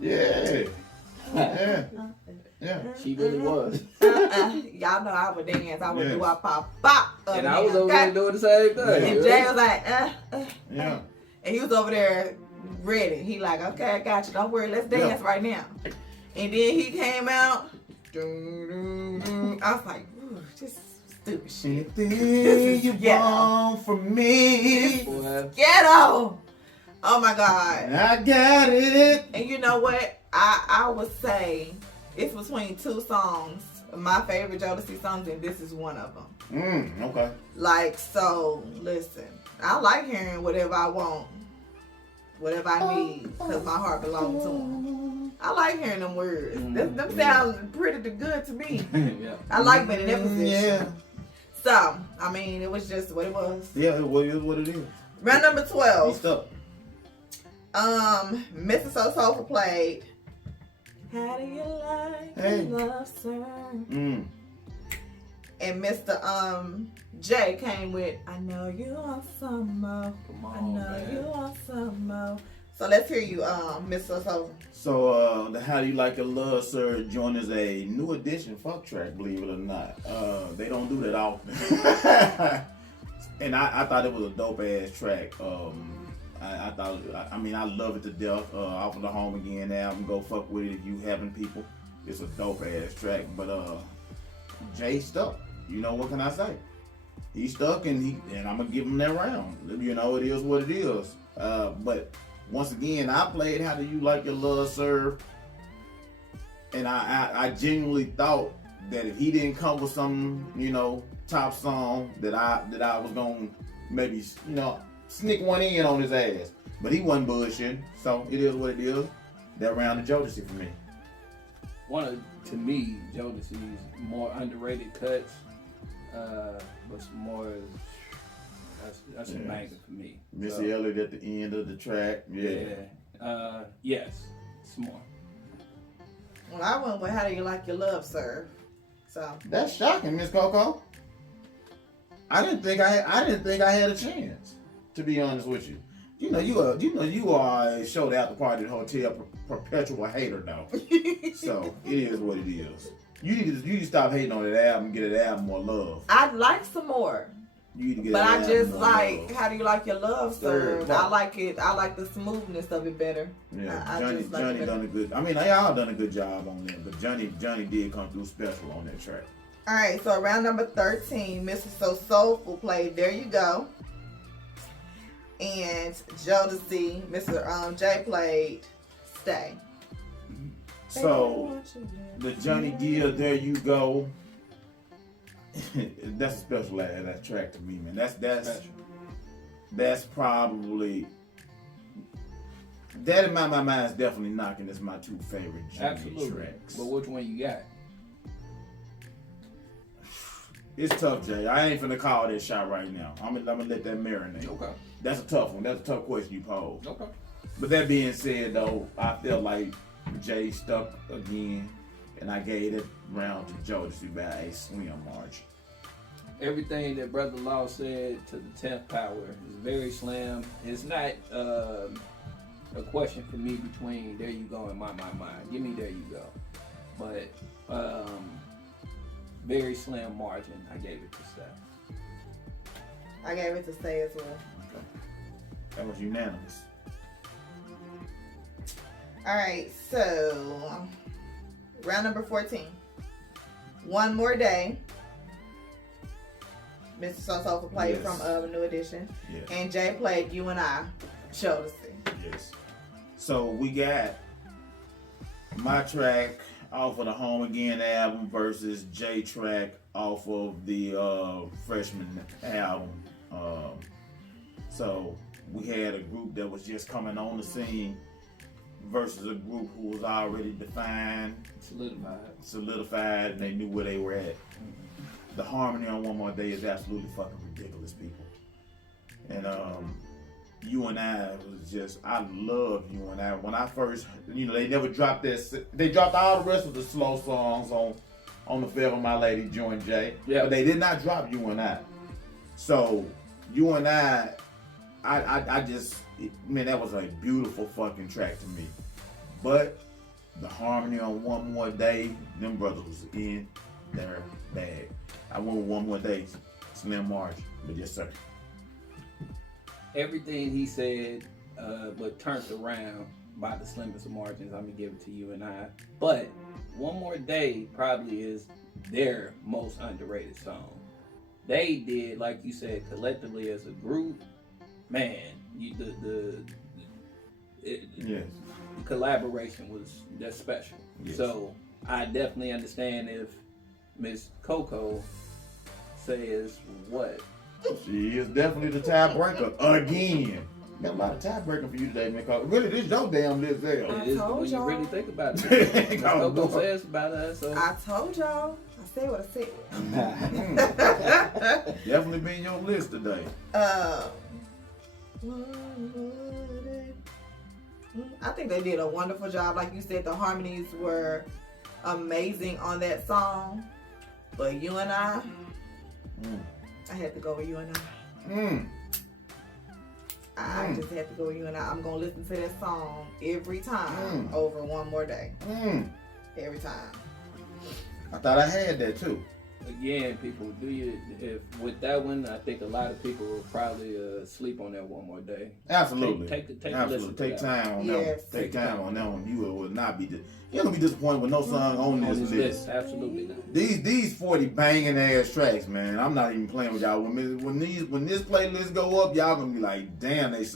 Yeah. She really was. Y'all know I would dance. I would do a pop. And I was over there doing the same thing. And Jay was like, Yeah. And he was over there ready. He like, okay, I got you. Don't worry. Let's dance right now. And then he came out. I was like, ooh, just stupid shit. Anything you want from me. Ghetto. Oh my God. I got it. And you know what? I would say it's between two songs. My favorite Jodeci songs, and this is one of them. Okay. Like, so, listen. I like hearing whatever I want. Whatever I need. Because my heart belongs to him. I like hearing them words. Them sound pretty good to me. I like being in that position. Yeah. So, I mean, it was just what it was. Yeah, it is what it is. Round number 12. East up. Mr. SoSoulful played How Do You Like Your Love, Sir? And Mr. J came with I Know You Want Some More. I know you want some more. So let's hear you, Mr. SoSoulful. So the How Do You Like Your Love, Sir joint is a new edition fuck track, believe it or not. They don't do that often. And I thought it was a dope ass track. I thought, I mean, I love it to death. Off of the Home Again album, go fuck with it if you haven't, people. It's a dope ass track. But Jay stuck. You know, what can I say? He stuck, and I'm gonna give him that round. You know, it is what it is. But once again, I played How Do You Like Your Love, Sir? And I genuinely thought that if he didn't come with some, you know, top song, that I was gonna maybe, you know, sneak one in on his ass. But he wasn't bullshitting, so it is what it is. That round of Jodeci for me. One of, to me, Jodeci's more underrated cuts, but some more. That's a banger for me. Missy Elliott at the end of the track. Yes, it's more. Well, I went with How Do You Like Your Love, Sir? So that's shocking, Miss Coco. I didn't think I had a chance. To be honest with you, you are a showed out the party at the hotel perpetual hater though. So it is what it is. You need to stop hating on that album and get that album more love. I'd like some more. You need to get but that I just like love. How Do You Like Your Love, Sir? I like it. I like the smoothness of it better. Yeah, Johnny done a good. I mean, y'all done a good job on that, but Johnny did come through special on that track. All right, so round number 13, Mr. SoSoulful played There You Go. And Jodeci, Mr. J played Stay. So the Johnny Gill, There You Go. That's a special ass that track to me, man. That's that's probably that in my mind is definitely knocking. It's my 2 favorite Jimmy tracks. But which one you got? It's tough, Jay. I ain't finna call that shot right now. I'm gonna let that marinate. Okay. That's a tough one. That's a tough question you posed. Okay. But that being said, though, I felt like Jay stuck again, and I gave it round to Jodeci by a slim margin. Everything that Brother Law said to the 10th power is very slim. It's not a question for me between there you go and my mind. Give me there you go. But very slim margin. I gave it to Steph. I gave it to Stay as well. Okay. That was unanimous. All right, so round number 14. One More Day. Mr. SoSoulful played from New Edition. Yes. And Jay played You and I, Jodeci. Yes. So we got my track off of the Home Again album versus Jay track off of the Freshman album. So we had a group that was just coming on the scene versus a group who was already defined, solidified, and they knew where they were at. The harmony on One More Day is absolutely fucking ridiculous, people. And You and I was just, I love You and I. When I first, they never dropped that. They dropped all the rest of the slow songs on the Forever My Lady, Join Jay. Yeah. But they did not drop You and I. So You and I just, man, that was a beautiful fucking track to me. But the harmony on One More Day, them brothers was in their bag. I went with One More Day, slim margin, but yes sir. Everything he said, but turned around by the slimmest of margins, I'm gonna give it to You and I. But One More Day probably is their most underrated song. They did, like you said, collectively as a group, man, the collaboration that's special. Yes. So I definitely understand if Miss Coco says what. She is definitely the tiebreaker again. Got a lot of tiebreaking for you today, man. Really, this is your damn list there. It is when you really think about it. Miss Coco says about us. So I told y'all. I said what I said. Definitely be in your list today. I think they did a wonderful job. Like you said, the harmonies were amazing on that song. But You and I had to go with You and I. I just had to go with You and I. I'm going to listen to that song every time over One More Day. Every time. I thought I had that too. Again, people, with that one, I think a lot of people will probably sleep on that One More Day. Absolutely. Take Absolutely. Take time on that one. Take time on that one. You will not be. You're gonna be disappointed with no song on this list. Absolutely not. These 40 banging ass tracks, man. I'm not even playing with y'all. When this playlist go up, y'all gonna be like, damn, they.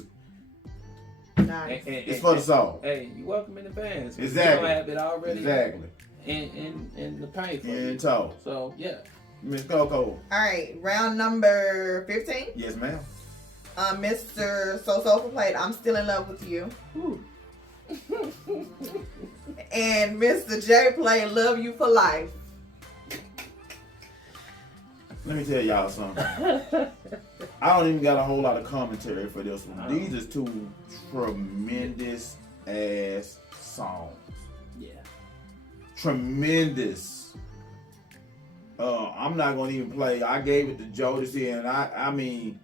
Nice. It's for the soul. Hey, you welcome in advance. Exactly. You don't have it already. Exactly. In the paint for you. So yeah. Miss Coco. All right, round number 15. Yes, ma'am. Mr. SoSoulful played I'm Still in Love with You. And Mr. J played Love You for Life. Let me tell y'all something. I don't even got a whole lot of commentary for this one. These are 2 tremendous ass songs. Yeah. Tremendous. I'm not gonna even play. I gave it to Jodeci, and I mean,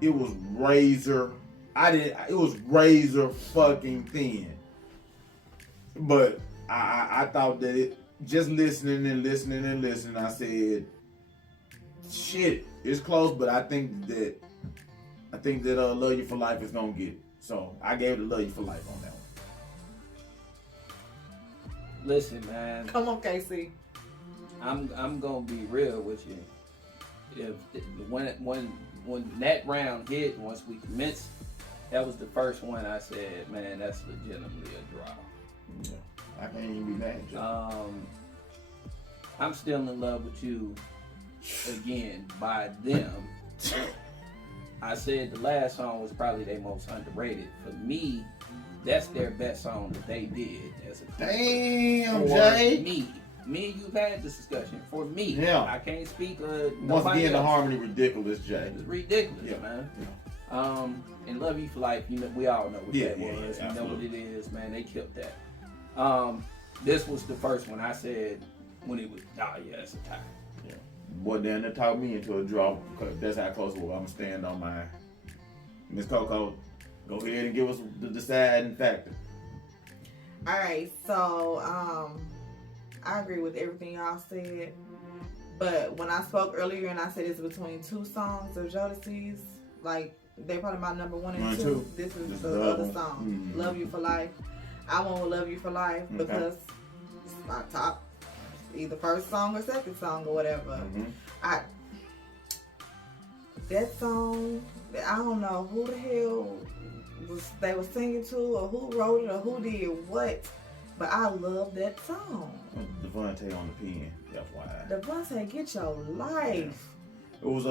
it was razor. It was razor fucking thin. But I thought that it. Just listening, I said, shit, it's close. But I think that Love You for Life is gonna get it. So I gave it to Love You for Life on that one. Listen, man. Come on, KC. I'm gonna be real with you. When that round hit, once we commenced, that was the first one I said, man, that's legitimately a draw. Yeah, I can't even be mad at you. I'm Still in Love with You again by them. I said the last song was probably their most underrated. For me, that's their best song that they did as a collective. Damn, For Jay. Me and you've had this discussion. For me, Yeah. I can't speak Once again, the else. harmony ridiculous, Jay. It's ridiculous, Yeah. man. And Love You for Life, you know, we all know what that was. Yeah, you know what it is, man. They killed that. This was the first one I said when it was, it's a tie. Yeah. Boy, then they talked me into a draw. Cause that's how close it was. I'm stand on my Miss Coco. Go ahead and give us the deciding factor. All right, so I agree with everything y'all said, but when I spoke earlier and I said it's between two songs of Jodeci's, like they're probably my number one and two. This is the other song, Mm-hmm. "Love You for Life." I went with "Love You for Life" because it's my top, either first song or second song or whatever. Mm-hmm. That song, I don't know who the hell they were singing to, or who wrote it, or who did what, but I love that song. Devontae on the pen, FYI. Devontae, get your life. It was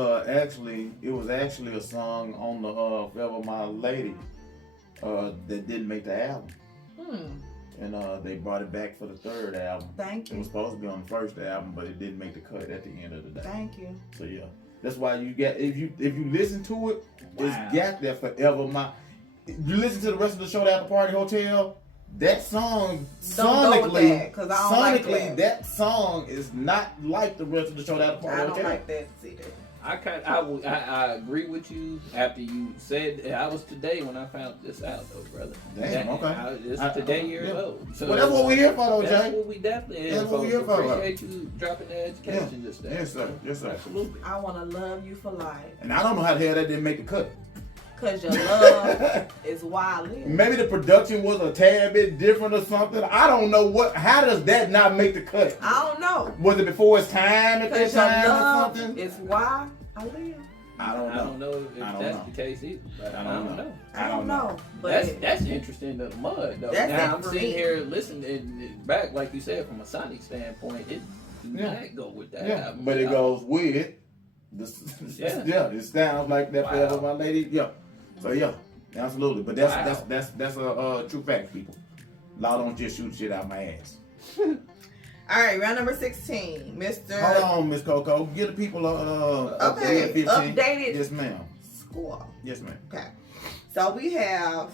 actually a song on the Forever My Lady that didn't make the album. And they brought it back for the third album. Thank It you. was supposed to be on the first album, but it didn't make the cut at the end of the day. Thank you. So yeah, that's why you get if you listen to it, it's got that Forever My. You listen to the rest of the show at the Party Hotel. That song sonically, that song is not like the rest of the show at the Party I Hotel. don't like that either. I agree with you after you said I was today when I found this out though, brother. Damn, okay. It's today years old. So Well, that's what we're here for though, that's Jay. what we definitely here That's what for. we here for. Appreciate you dropping the education this day. Yes, sir. Yes, sir. Absolutely. I want to love you for life. And I don't know how the hell that didn't make the cut. Because your love is why I live. Maybe the production was a tad bit different or something. I don't know how does that not make the cut? I don't know. Was it before its time at that Because your time or love something? is why I live. I don't know. if that's the case either. But I don't know. I don't know. But That's interesting to the mud though. That's Now it I'm for sitting me. here listening back, like you said, from a sonic standpoint, it might go with that. Yeah, album. but it goes with it sounds like that Forever My Lady. Yeah. So yeah, absolutely. But that's a true fact, people. Law don't just shoot shit out my ass. all right, round number 16, Mr. Hold on, Miss Coco. Give the people Okay, 15. updated Yes, ma'am. score. Yes, ma'am. Okay, so we have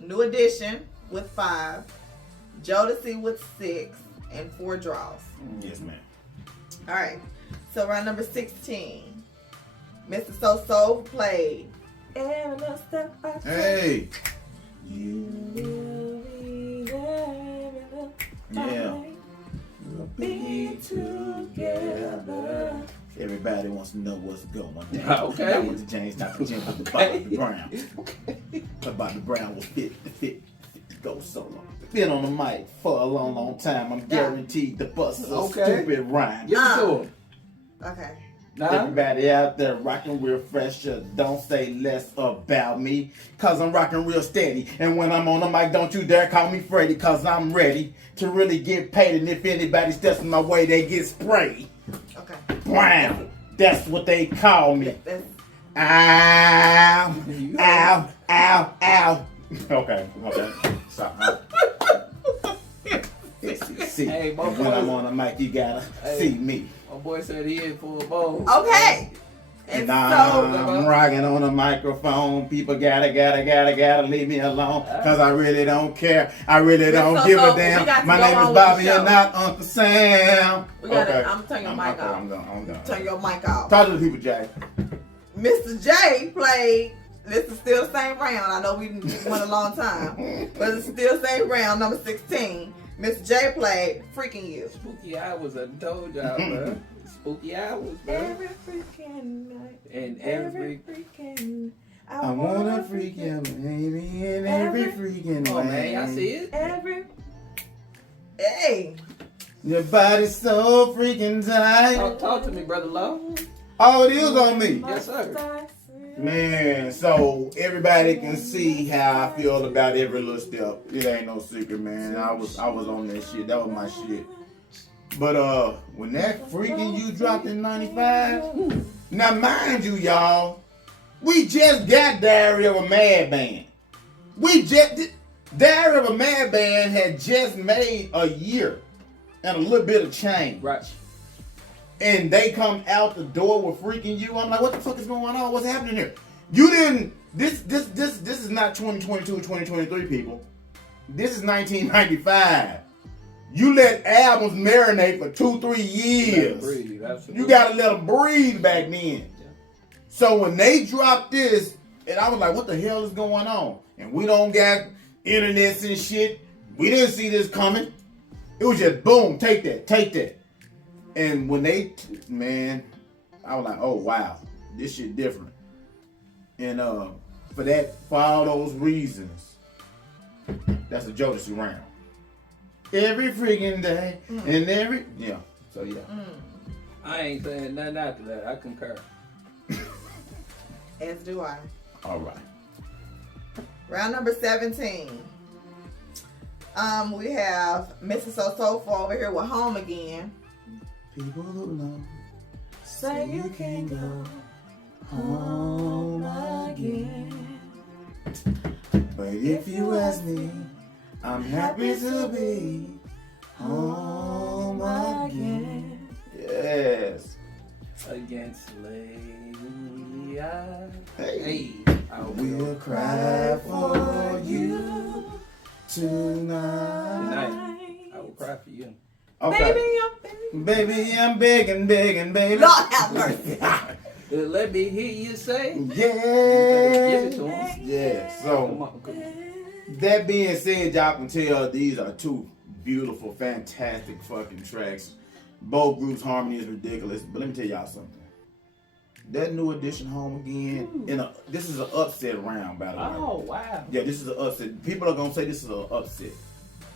New Edition with 5, Jodeci with 6, and 4 draws. Yes, ma'am. All right, so round number 16, Mr. SoSoulful played Every Little Step I Take. Hey. You will be there, every little Yeah. fight. We'll be together. Everybody wants to know what's going on. Okay. That was the James, not the Jim, but the Bobby Brown. But Bobby Brown was fit to go solo. Been on the mic for a long, long time. I'm guaranteed to bust a stupid rhyme. Give it to him. Okay. Everybody out there rocking real fresh, don't say less about me, cause I'm rocking real steady. And when I'm on the mic, don't you dare call me Freddy, cause I'm ready to really get paid. And if anybody steps in my way, they get sprayed. Okay. Brown, that's what they call me. That's, Ow, ow, ow, ow. Okay. Stop. See, Hey, my and when boy- I'm on the mic, you gotta see me. My boy said he in full bowl. okay. And And I'm so, rocking on the microphone. People gotta leave me alone. Cause I really don't care. I really don't So, give we a damn. got to My go name on is with the Bobby show. and not Uncle Sam. we gotta, I'm turning your mic off. I'm done. Turn your mic off. Talk to the people, Jay. Mr. J played, this is still the same round. I know we went a long time, but it's still the same round, number 16. Mr. J played Freaking You. Spooky hours, I told y'all, bro. Spooky hours, bro. Every freaking night. And Every freaking I wanna freak you, baby, in every freaking Oh way. man, y'all see it? Every. Hey. Your body's so freaking tight. Talk to me, brother Low. Oh, it is on me. Yes, sir. Man, so everybody can see how I feel about every little step. It ain't no secret, man. I was on that shit. That was my shit. But when that freaking you dropped in 95, now mind you, y'all, we just got Diary of a Madman. Diary of a Madman had just made a year and a little bit of change. Right. And they come out the door with freaking you. I'm like, what the fuck is going on? What's happening here? You didn't. This is not 2022, 2023, people. This is 1995. You let albums marinate for 2-3 years. You gotta let them breathe back then. So when they dropped this, and I was like, what the hell is going on? And we don't got internets and shit. We didn't see this coming. It was just boom, take that. And when they, man, I was like, oh wow, this shit different. And for all those reasons, that's a Jodeci round. Every freaking day and yeah. So yeah. I ain't saying nothing after that. I concur. As do I. All right. Round number 17. We have Mr. SoSoulful over here with Home Again. People who know Say you can go home again. But if you ask me, I'm happy to be home again. Yes. Against slavery, I will cry for you tonight. Tonight, I will cry for you. Okay. Baby, I'm begging, baby. Lord have mercy. Let me hear you say. Yeah. Give it to him. Yeah. So, that being said, y'all can tell these are two beautiful, fantastic fucking tracks. Both groups' harmony is ridiculous. But let me tell y'all something. That New Edition Home Again, this is an upset round, by the way. Oh, wow. Yeah, this is an upset. People are going to say this is an upset.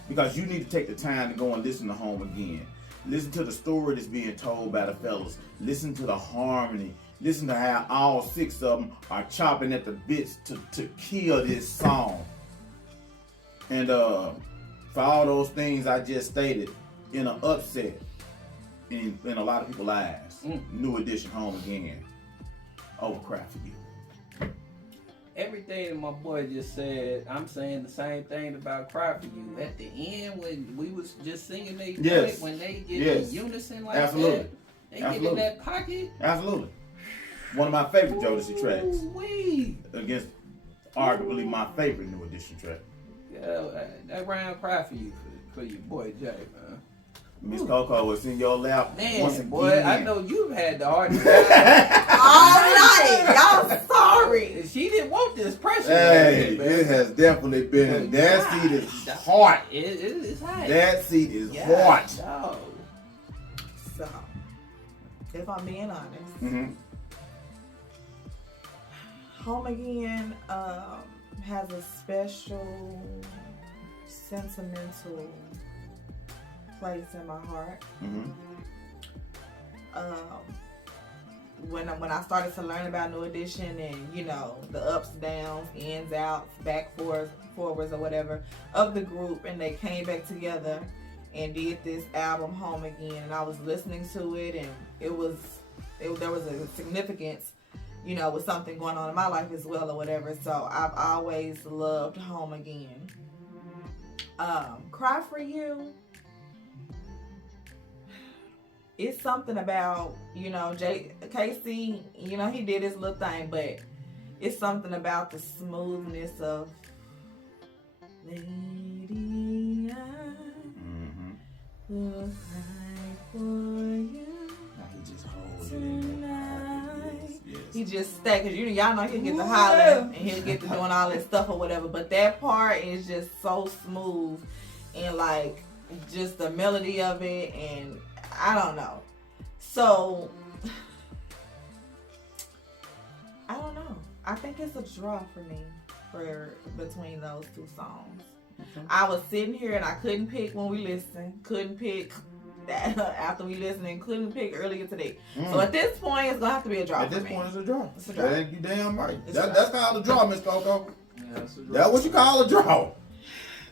Because you need to take the time to go and listen to Home Again. Listen to the story that's being told by the fellas. Listen to the harmony. Listen to how all 6 of them are chopping at the bits to kill this song. And for all those things I just stated, in an upset in a lot of people's lives, New Edition Home Again, over Cry For You. Everything that my boy just said, I'm saying the same thing about Cry For You. At the end, when we was just singing they when they get in unison like that, they get in that pocket. Absolutely. One of my favorite Jodeci tracks. Ooh-wee. Against arguably my favorite New Edition track. Yeah, that round Cry For You for your boy Jay, man. Miss Coco was in your lap once again. Boy, I know you've had the hardest time. All night. Y'all sorry. She didn't want this pressure. Hey, it has definitely been. That seat is hot. It's hot. That seat is hot. No. So, if I'm being honest, Home Again has a special, sentimental place in my heart. When I started to learn about New Edition and the ups, downs, ins, outs, back forwards or whatever of the group, and they came back together and did this album Home Again, and I was listening to it, and there was a significance with something going on in my life as well or whatever. So I've always loved Home Again. Cry For You. It's something about, KC, he did his little thing, but it's something about the smoothness of Lady, I will cry for you tonight. He just stay, because y'all know he'll get to hollering and he'll get to doing all that stuff or whatever, but that part is just so smooth and like just the melody of it, and I don't know. So, I don't know. I think it's a draw for me between those two songs. I was sitting here and I couldn't pick when we listened. Couldn't pick that after we listened, and couldn't pick earlier today. So at this point, it's going to have to be a draw At for this me. point, it's a draw. It's a draw. You damn right. That's called a draw, Miss Coco. Yeah, that's a draw. That's what you call a draw. All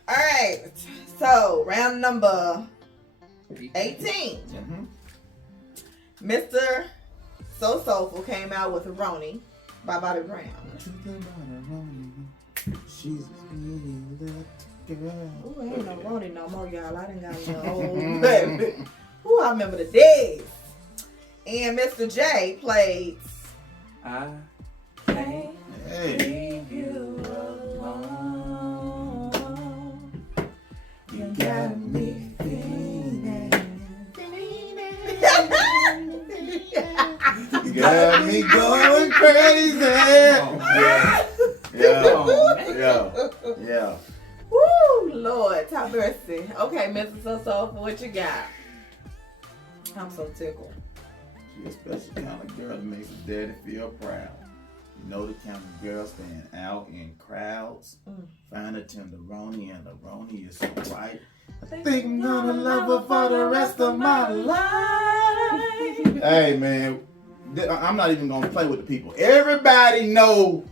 right. So, round number 18. Mm-hmm. Mr. So Soulful came out with Roni by Bobby Brown. She's a girl. Ooh, ain't no Roni no more, y'all. I done got no old baby. Ooh, I remember the days. And Mr. J played I Can't Hey. Leave You Alone. You got me feeling. You got me going crazy. Yeah. Woo, Lord, have mercy. Okay, Mr. So Soulful, what you got? I'm so tickled. She's a special kind of girl that makes her daddy feel proud. You know the kind of girl stand out in crowds. Find a tenderoni and the roni is so right. I think I'm gonna love her for the rest of my life. Hey man, I'm not even gonna play with the people. Everybody know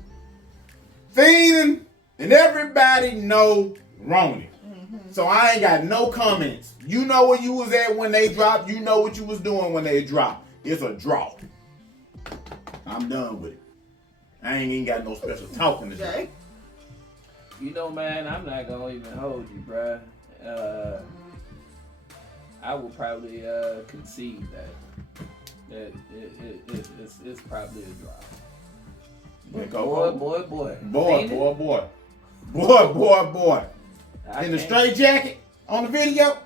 Fiendin' and everybody know Roni. So I ain't got no comments. You know where you was at when they dropped. You know what you was doing when they dropped. It's a draw. I'm done with it. I ain't even got no special talking to do. You know, man, I'm not gonna even hold you, bruh. I will probably concede that it's probably a draw. Boy. In the straight jacket on the video.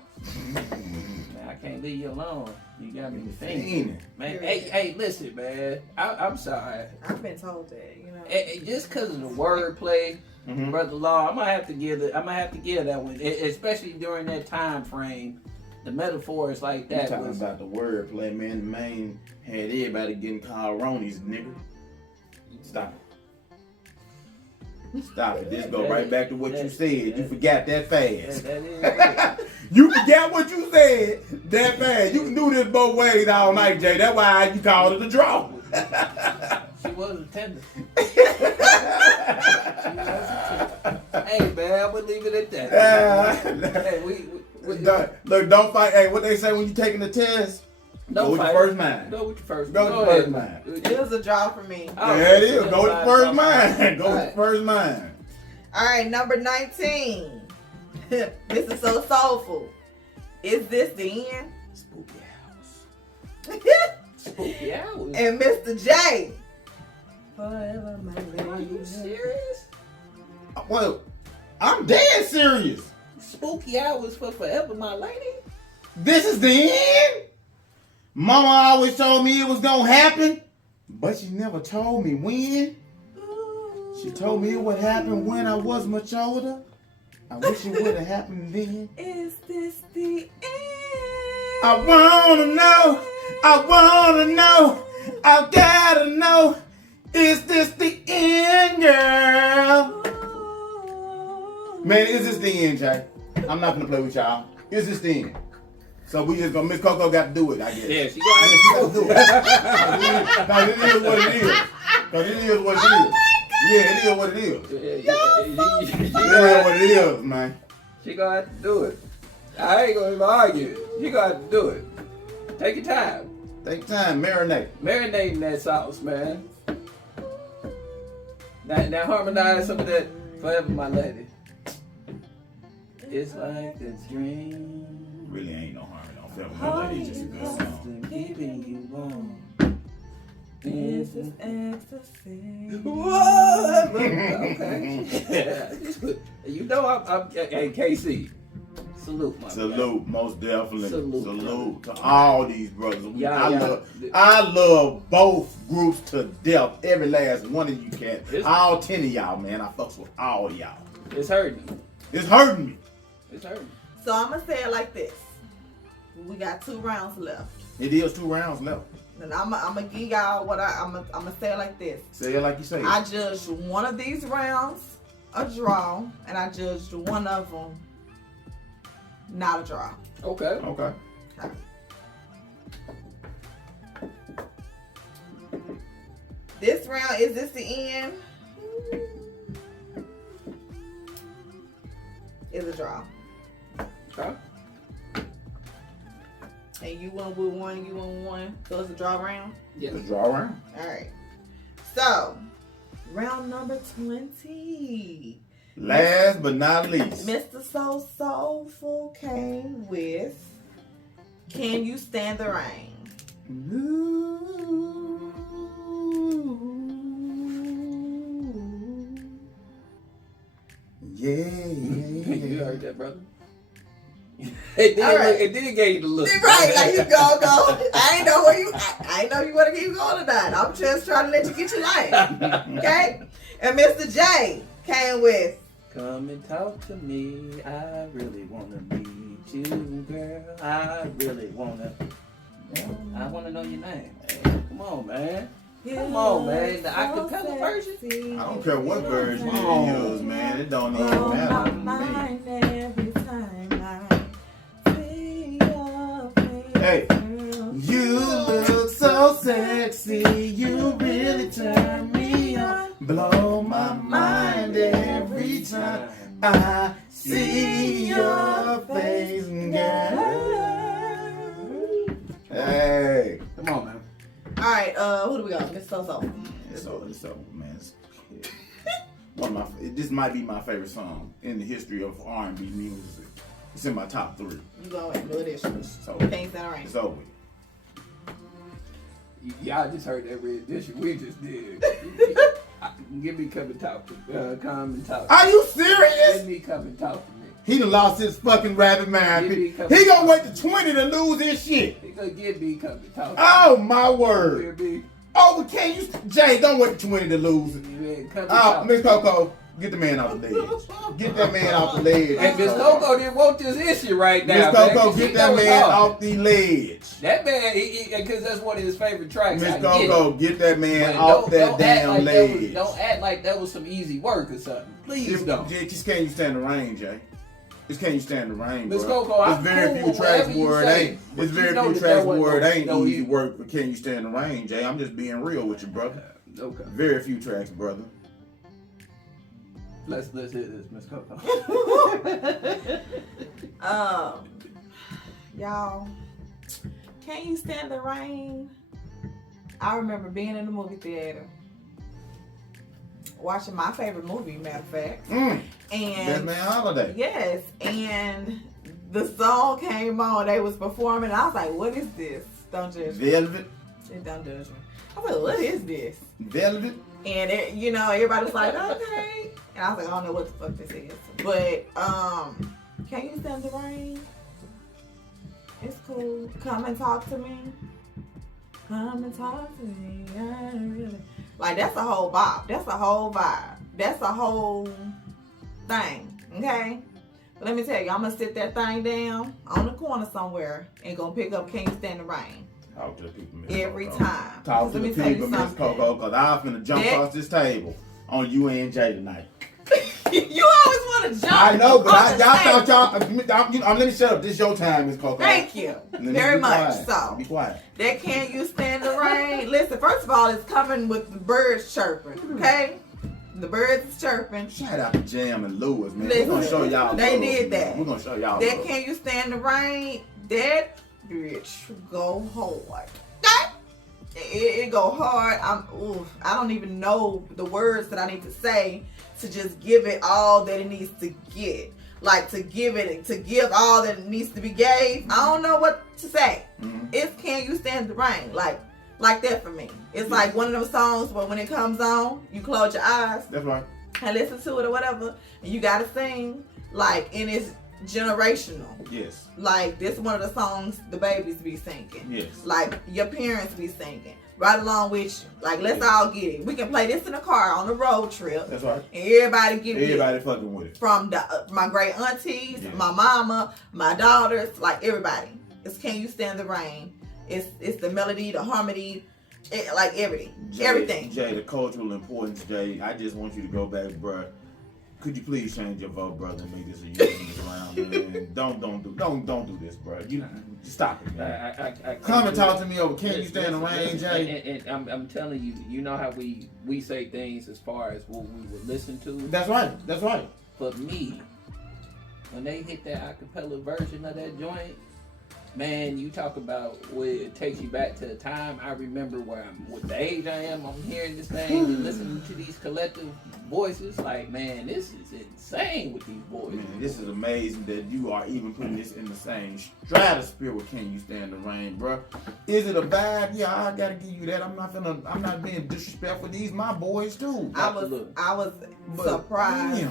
Man, I can't leave you alone. You got me Fiending. Man, hey, listen, man. I'm sorry. I've been told that, you know. Just because of the wordplay, Brother Law, I'm gonna have to give that one, especially during that time frame. The metaphors like that. You talking about the wordplay, man? The main had everybody getting called Ronies, nigga. Stop it. Stop it. This go right back to what you said. You forgot that fast. That is right. You forgot what you said that fast. You can do this both ways all night, Jay. That's why you called it a draw. She was a tender. Hey, man, I'm gonna leave it at that. Hey, we don't fight. Hey, what they say when you taking the test? Go with your first mind. Go with your first mind. Go with your first mind. It was a draw for me. Yeah, it is. Go with your first mind. Go with your first mind. All right, number 19. Mr. So Soulful. Is this the end? Spooky house. Spooky house. And Mr. J. Forever my lady. Are you serious? Well, I'm dead serious. Spooky hours for Forever My Lady? This is the end? Mama always told me it was gonna happen, but she never told me when. She told me it would happen when I was much older. I wish it would have happened then. Is this the end? I wanna know, I gotta know. Is this the end, girl? Man, is this the end, Jay? I'm not gonna play with y'all. Is this the end? So we just gonna, Miss Coco got to do it, I guess. Yeah, she gonna do it. Cause it is what it is. Yeah, it is what it is. It is what it is, man. She gonna have to do it. I ain't gonna even argue. She gonna have to do it. Take your time. Take time, marinate. Marinate in that sauce, man. Now harmonize some of that Forever My Lady. It's like this dream. Really ain't no harmony on Forever My Lady. It's just a good song. Keeping you warm. This is ecstasy. Whoa! Okay. You know I'm hey, KC. Salute, my Salute, most definitely. Salute to all these brothers. Yeah. I love both groups to death. Every last one of you cats. All 10 of y'all, man. I fucks with all y'all. It's hurting me. It's hurting me. It's hurting. So I'm gonna say it like this. We got 2 rounds left. It is 2 rounds left. And I'm gonna give y'all what I'm gonna say it like this. Say it like you say it. I judged one of these rounds a draw, and I judged one of them not a draw. Okay. This round, is this the end? Is a draw. Okay. And you went with one, you went with one. So it's a draw round? Yeah. Let's draw around. Alright. So, round number 20. Last but not least. Mr. So Soulful came with Can You Stand the Rain? Ooh. Yeah. You heard that, brother? It did gave you the look. Right, like you go. I ain't know where you. I ain't know you want to keep going tonight. I'm just trying to let you get your life, okay? And Mr. J came with Come and talk to me. I really wanna meet you, girl. I really wanna. I wanna know your name. Hey, come on, man. Come on, man. The acapella version. I don't care what version you use, man. It don't even matter to me. Every time I see your face, Hey, girl. you look so sexy. You really turn me on. Blow my mind every time I see your face, girl. Hey. Come on, man. All right, who do we got? Mr. So. It's over, man. One of my, this might be my favorite song in the history of R&B music. It's in my top 3. You go and do this. So Can't stand rain. it's over. Y'all just heard that rendition we just did. Give me come and talk to come and talk. Are you serious? Give me come and talk to me. He done lost his fucking rabbit mind. He gonna wait to 20 to lose his shit. He gonna give me come and talk to Oh my word. me. Oh, but can't you, Jay? Don't wait to 20 to lose it. Oh, Miss Coco, get the man off the ledge. Get that man off the ledge. And Miss Coco didn't want this issue right now. Miss Coco, man. get that man off the ledge. That man, because that's one of his favorite tracks. Miss Coco, get that man But off that don't damn act like ledge. don't act like that was some easy work or something. Please don't. Just can't you stand the rain, Jay? Just can't you stand the rain, bro? Miss Coco, There's I'm very cool few tracks with whatever where you it say, ain't. but There's you very know few that tracks that wasn't where it ain't no easy easy. work, but can you stand the rain, Jay? I'm just being real with you, brother. Okay. Very few tracks, brother. Let's hear this, Miss Coco. Y'all, Can You Stand the Rain? I remember being in the movie theater, watching my favorite movie, matter of fact. Best And Man Holiday. yes, and the song came on, they was performing, and I was like, what is this? Don't judge me. Velvet. Don't judge me. I was like, what is this? Velvet. And it, you know, everybody was like, okay. And I was like, I don't know what the fuck this is. But Can You Stand the Rain? It's cool. Come and talk to me. Come and talk to me. I really like that's a whole bop. That's a whole vibe. That's a whole thing. Okay? But let me tell you, I'm gonna sit that thing down on the corner somewhere and gonna pick up Can You Stand the Rain. Talk to the people, Miss Every Coco. time. Talk to Let the me tell you people, Miss something. Coco, because I'm finna jump across this table on you and Jay tonight. You always want to jump. I know, but on the y'all table. thought y'all. Let me shut up. This is your time, Miss Coco. Thank you Let me very be much. quiet. So Be quiet. that Can You Stand the Rain? Listen, first of all, it's coming with the birds chirping. Okay, the birds is chirping. Shout out to Jam and Lewis, man. Listen, We're gonna show y'all. they love, did man. that. We're gonna show y'all. That love. Can You Stand the Rain? That bitch go hard. Okay? It go hard. I don't even know the words that I need to say to just give it all that it needs to get. Like to give all that it needs to be gave. I don't know what to say. Mm-hmm. It's Can You Stand the Rain? Like that for me. It's like one of those songs where when it comes on, you close your eyes That's right. and listen to it or whatever, and you gotta sing. Like, and it's generational. Yes. Like this is one of the songs the babies be singing. Yes. Like your parents be singing right along with you. Like let's all get it. We can play this in the car on the road trip, That's right. and everybody get it. Everybody fucking with it. From my great aunties, Yeah. my mama, my daughters, like everybody. It's Can You Stand the Rain? It's the melody, the harmony, like everything. Everything. Jay, the cultural importance, Jay. I just want you to go back, bruh. Could you please change your vote, brother, and make this a unanimous round, man? Don't do this, bro. You stop it, man. I Come and talk to me over. Can you stand the rain, Jay? And I'm telling you, you know how we say things as far as what we would listen to. That's right. That's right. For me, when they hit that acapella version of that joint, Man, you talk about where it takes you back to the time I remember where with the age I am, I'm hearing this thing and listening to these collective voices. Like, man, this is insane with these boys. Man, this is amazing that you are even putting this in the same stratosphere with Can You Stand the Rain, bro. Is it a vibe? Yeah, I gotta give you that. I'm not being disrespectful. These my boys too. I was surprised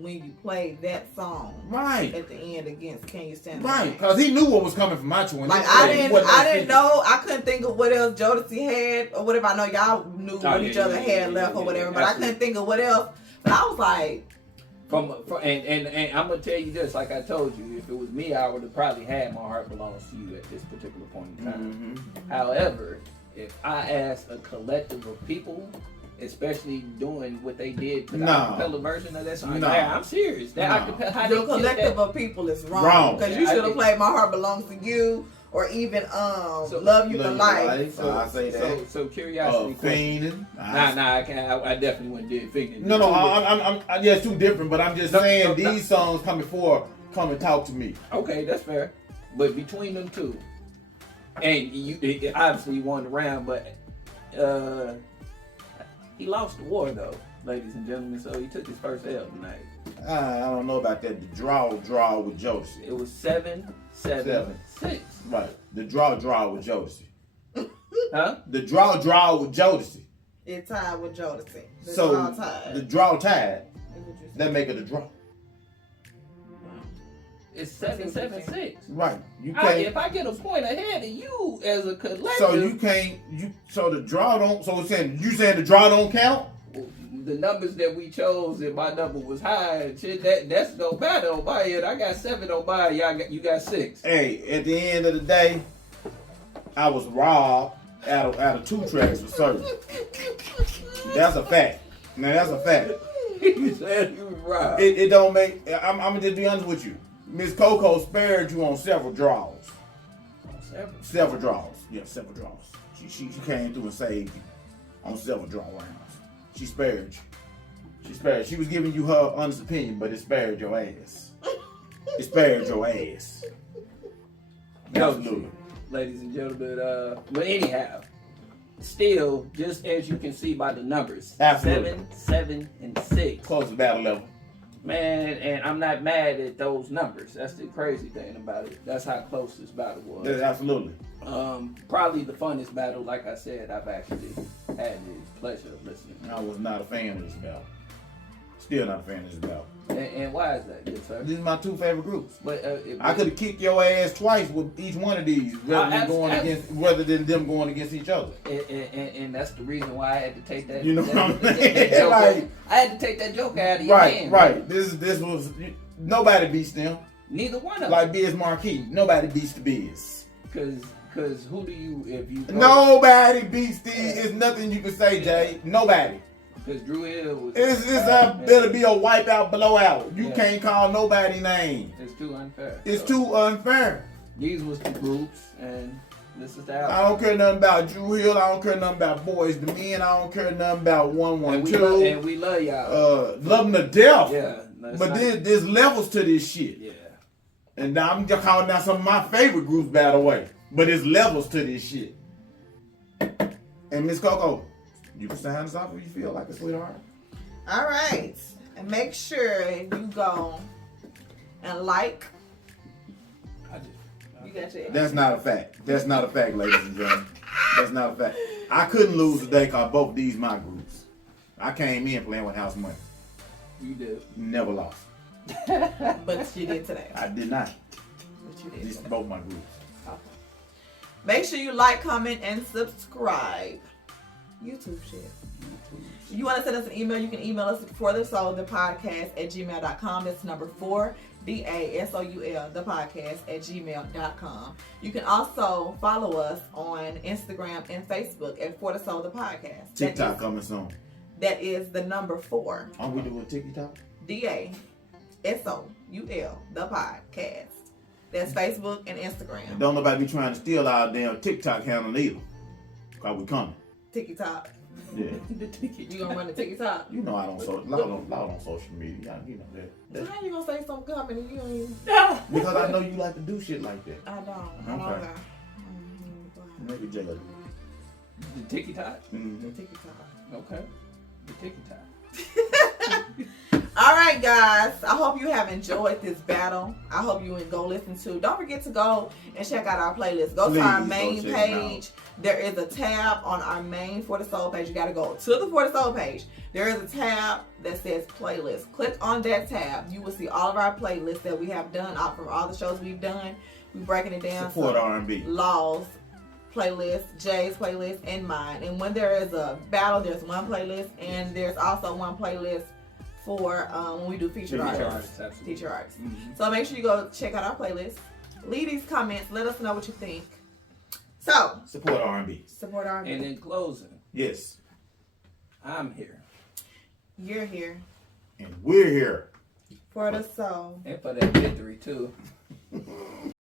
when you played that song at the end against Can You Stand the Rain. Because he knew what was coming from my 20s. Like I didn't know. I couldn't think of what else Jodeci had or whatever. I know y'all knew what each other had left or whatever, but absolutely. I couldn't think of what else. But I was like, and I'm gonna tell you this, like I told you, if it was me, I would have probably had My Heart Belongs to You at this particular point in time. Mm-hmm. However, if I asked a collective of people, especially doing what they did to the acapella version of that song. I'm serious. That acapella, the collective of people is wrong. Because you should have played My Heart Belongs to You or even Love You for Life. So I say that. So curiosity. Fiending. I can't. I definitely wouldn't do Fiending. No, I'm it's too different. But I'm just saying these songs come and talk to me. Okay, that's fair. But between them two, and you obviously won the round, but he lost the war, though, ladies and gentlemen, so he took his first L tonight. I don't know about that. The draw with Jodeci. It was 7-7-6. Right. The draw with Jodeci. Huh? The draw with Jodeci. It tied with Jodeci. The draw tied. That make it a draw. It's 7-7-6. Right. You can't. If I get a point ahead of you as a collective. So you can't. So the draw don't. So it's saying the draw don't count. The numbers that we chose, and my number was high, and shit. That's no matter on my end. I got 7 on mine. You got 6. Hey, at the end of the day, I was robbed out of 2 tracks for certain. That's a fact. Now that's a fact. You said you was robbed. It don't make. I'm gonna just be honest with you. Miss Coco spared you on several draws. Several draws. Yeah, several draws. She came through and saved you on several draw rounds. She spared you. She was giving you her honest opinion, but it spared your ass. It spared your ass. Absolutely. Ladies and gentlemen, but anyhow, still, just as you can see by the numbers, absolutely. 7, 7, and 6. Close to battle level. Man, and I'm not mad at those numbers. That's the crazy thing about it. That's how close this battle was. Absolutely. Probably the funnest battle, like I said, I've actually had the pleasure of listening. I was not a fan of this battle. Still not a fan of this battle. And why is that, good sir? These are my 2 favorite groups. But I could have kicked your ass twice with each one of these, rather than them going against each other. And that's the reason why I had to take that. You know what I'm saying? Like, I had to take that joke out of your hand. Right. This was nobody beats them. Neither one of them. Like Biz Marquis, nobody beats the Biz. Because who do you, if you... Nobody beats these. It's nothing you can say, Jay. Nobody. Because Drew Hill was... It'll be a wipeout, blowout. You can't call nobody name. It's too unfair. It's too unfair. These was the groups, and this is the album. I don't care nothing about Drew Hill. I don't care nothing about Boys the Men. I don't care nothing about 112. And we love y'all. Love them to death. Yeah. But there's levels to this shit. Yeah. And now I'm just calling out some of my favorite groups, by the way. But there's levels to this shit. And Miss Coco, you can sign us off if you feel like it, sweetheart. All right. And make sure you go and like. You got your... That's not a fact. That's not a fact, ladies and gentlemen. That's not a fact. I couldn't lose today because both these my groups. I came in playing with house money. You did. Never lost. But you did today. I did not. But you did. These are both my groups. Okay. Make sure you like, comment, and subscribe. YouTube shit. If you want to send us an email, you can email us for the soul, the podcast at gmail.com. That's number 4, DASOUL, the podcast at gmail.com. You can also follow us on Instagram and Facebook at For the Soul, the podcast. TikTok coming soon. That is the number 4. Are we doing TikTok? DASOUL, the podcast. That's Facebook and Instagram. And don't nobody be trying to steal our damn TikTok handle either. Because we coming. TikTok. Yeah. The TikTok. You gonna run the TikTok? You know I don't loud on social media. You know that. So how you gonna say something coming and you ain't even... Because I know you like to do shit like that. I don't. I Okay. don't know. Maybe judge. The TikTok. Mm-hmm. The TikTok. Okay. The TikTok. All right, guys. I hope you have enjoyed this battle. I hope you would go listen to. Don't forget to go and check out our playlist. Go to our Please, main go check it page. There is a tab on our main For the Soul page. You got to go to the For the Soul page. There is a tab that says playlist. Click on that tab. You will see all of our playlists that we have done out from all the shows we've done. We're breaking it down. Support R&B. Laws playlist, Jay's playlist, and mine. And when there is a battle, there's one playlist, and there's also one playlist for when we do featured artists. Featured artists. Mm-hmm. So make sure you go check out our playlist. Leave these comments. Let us know what you think. So Support R&B. support our. And in closing, Yes. I'm here. You're here And we're here. for the soul. And for that victory too.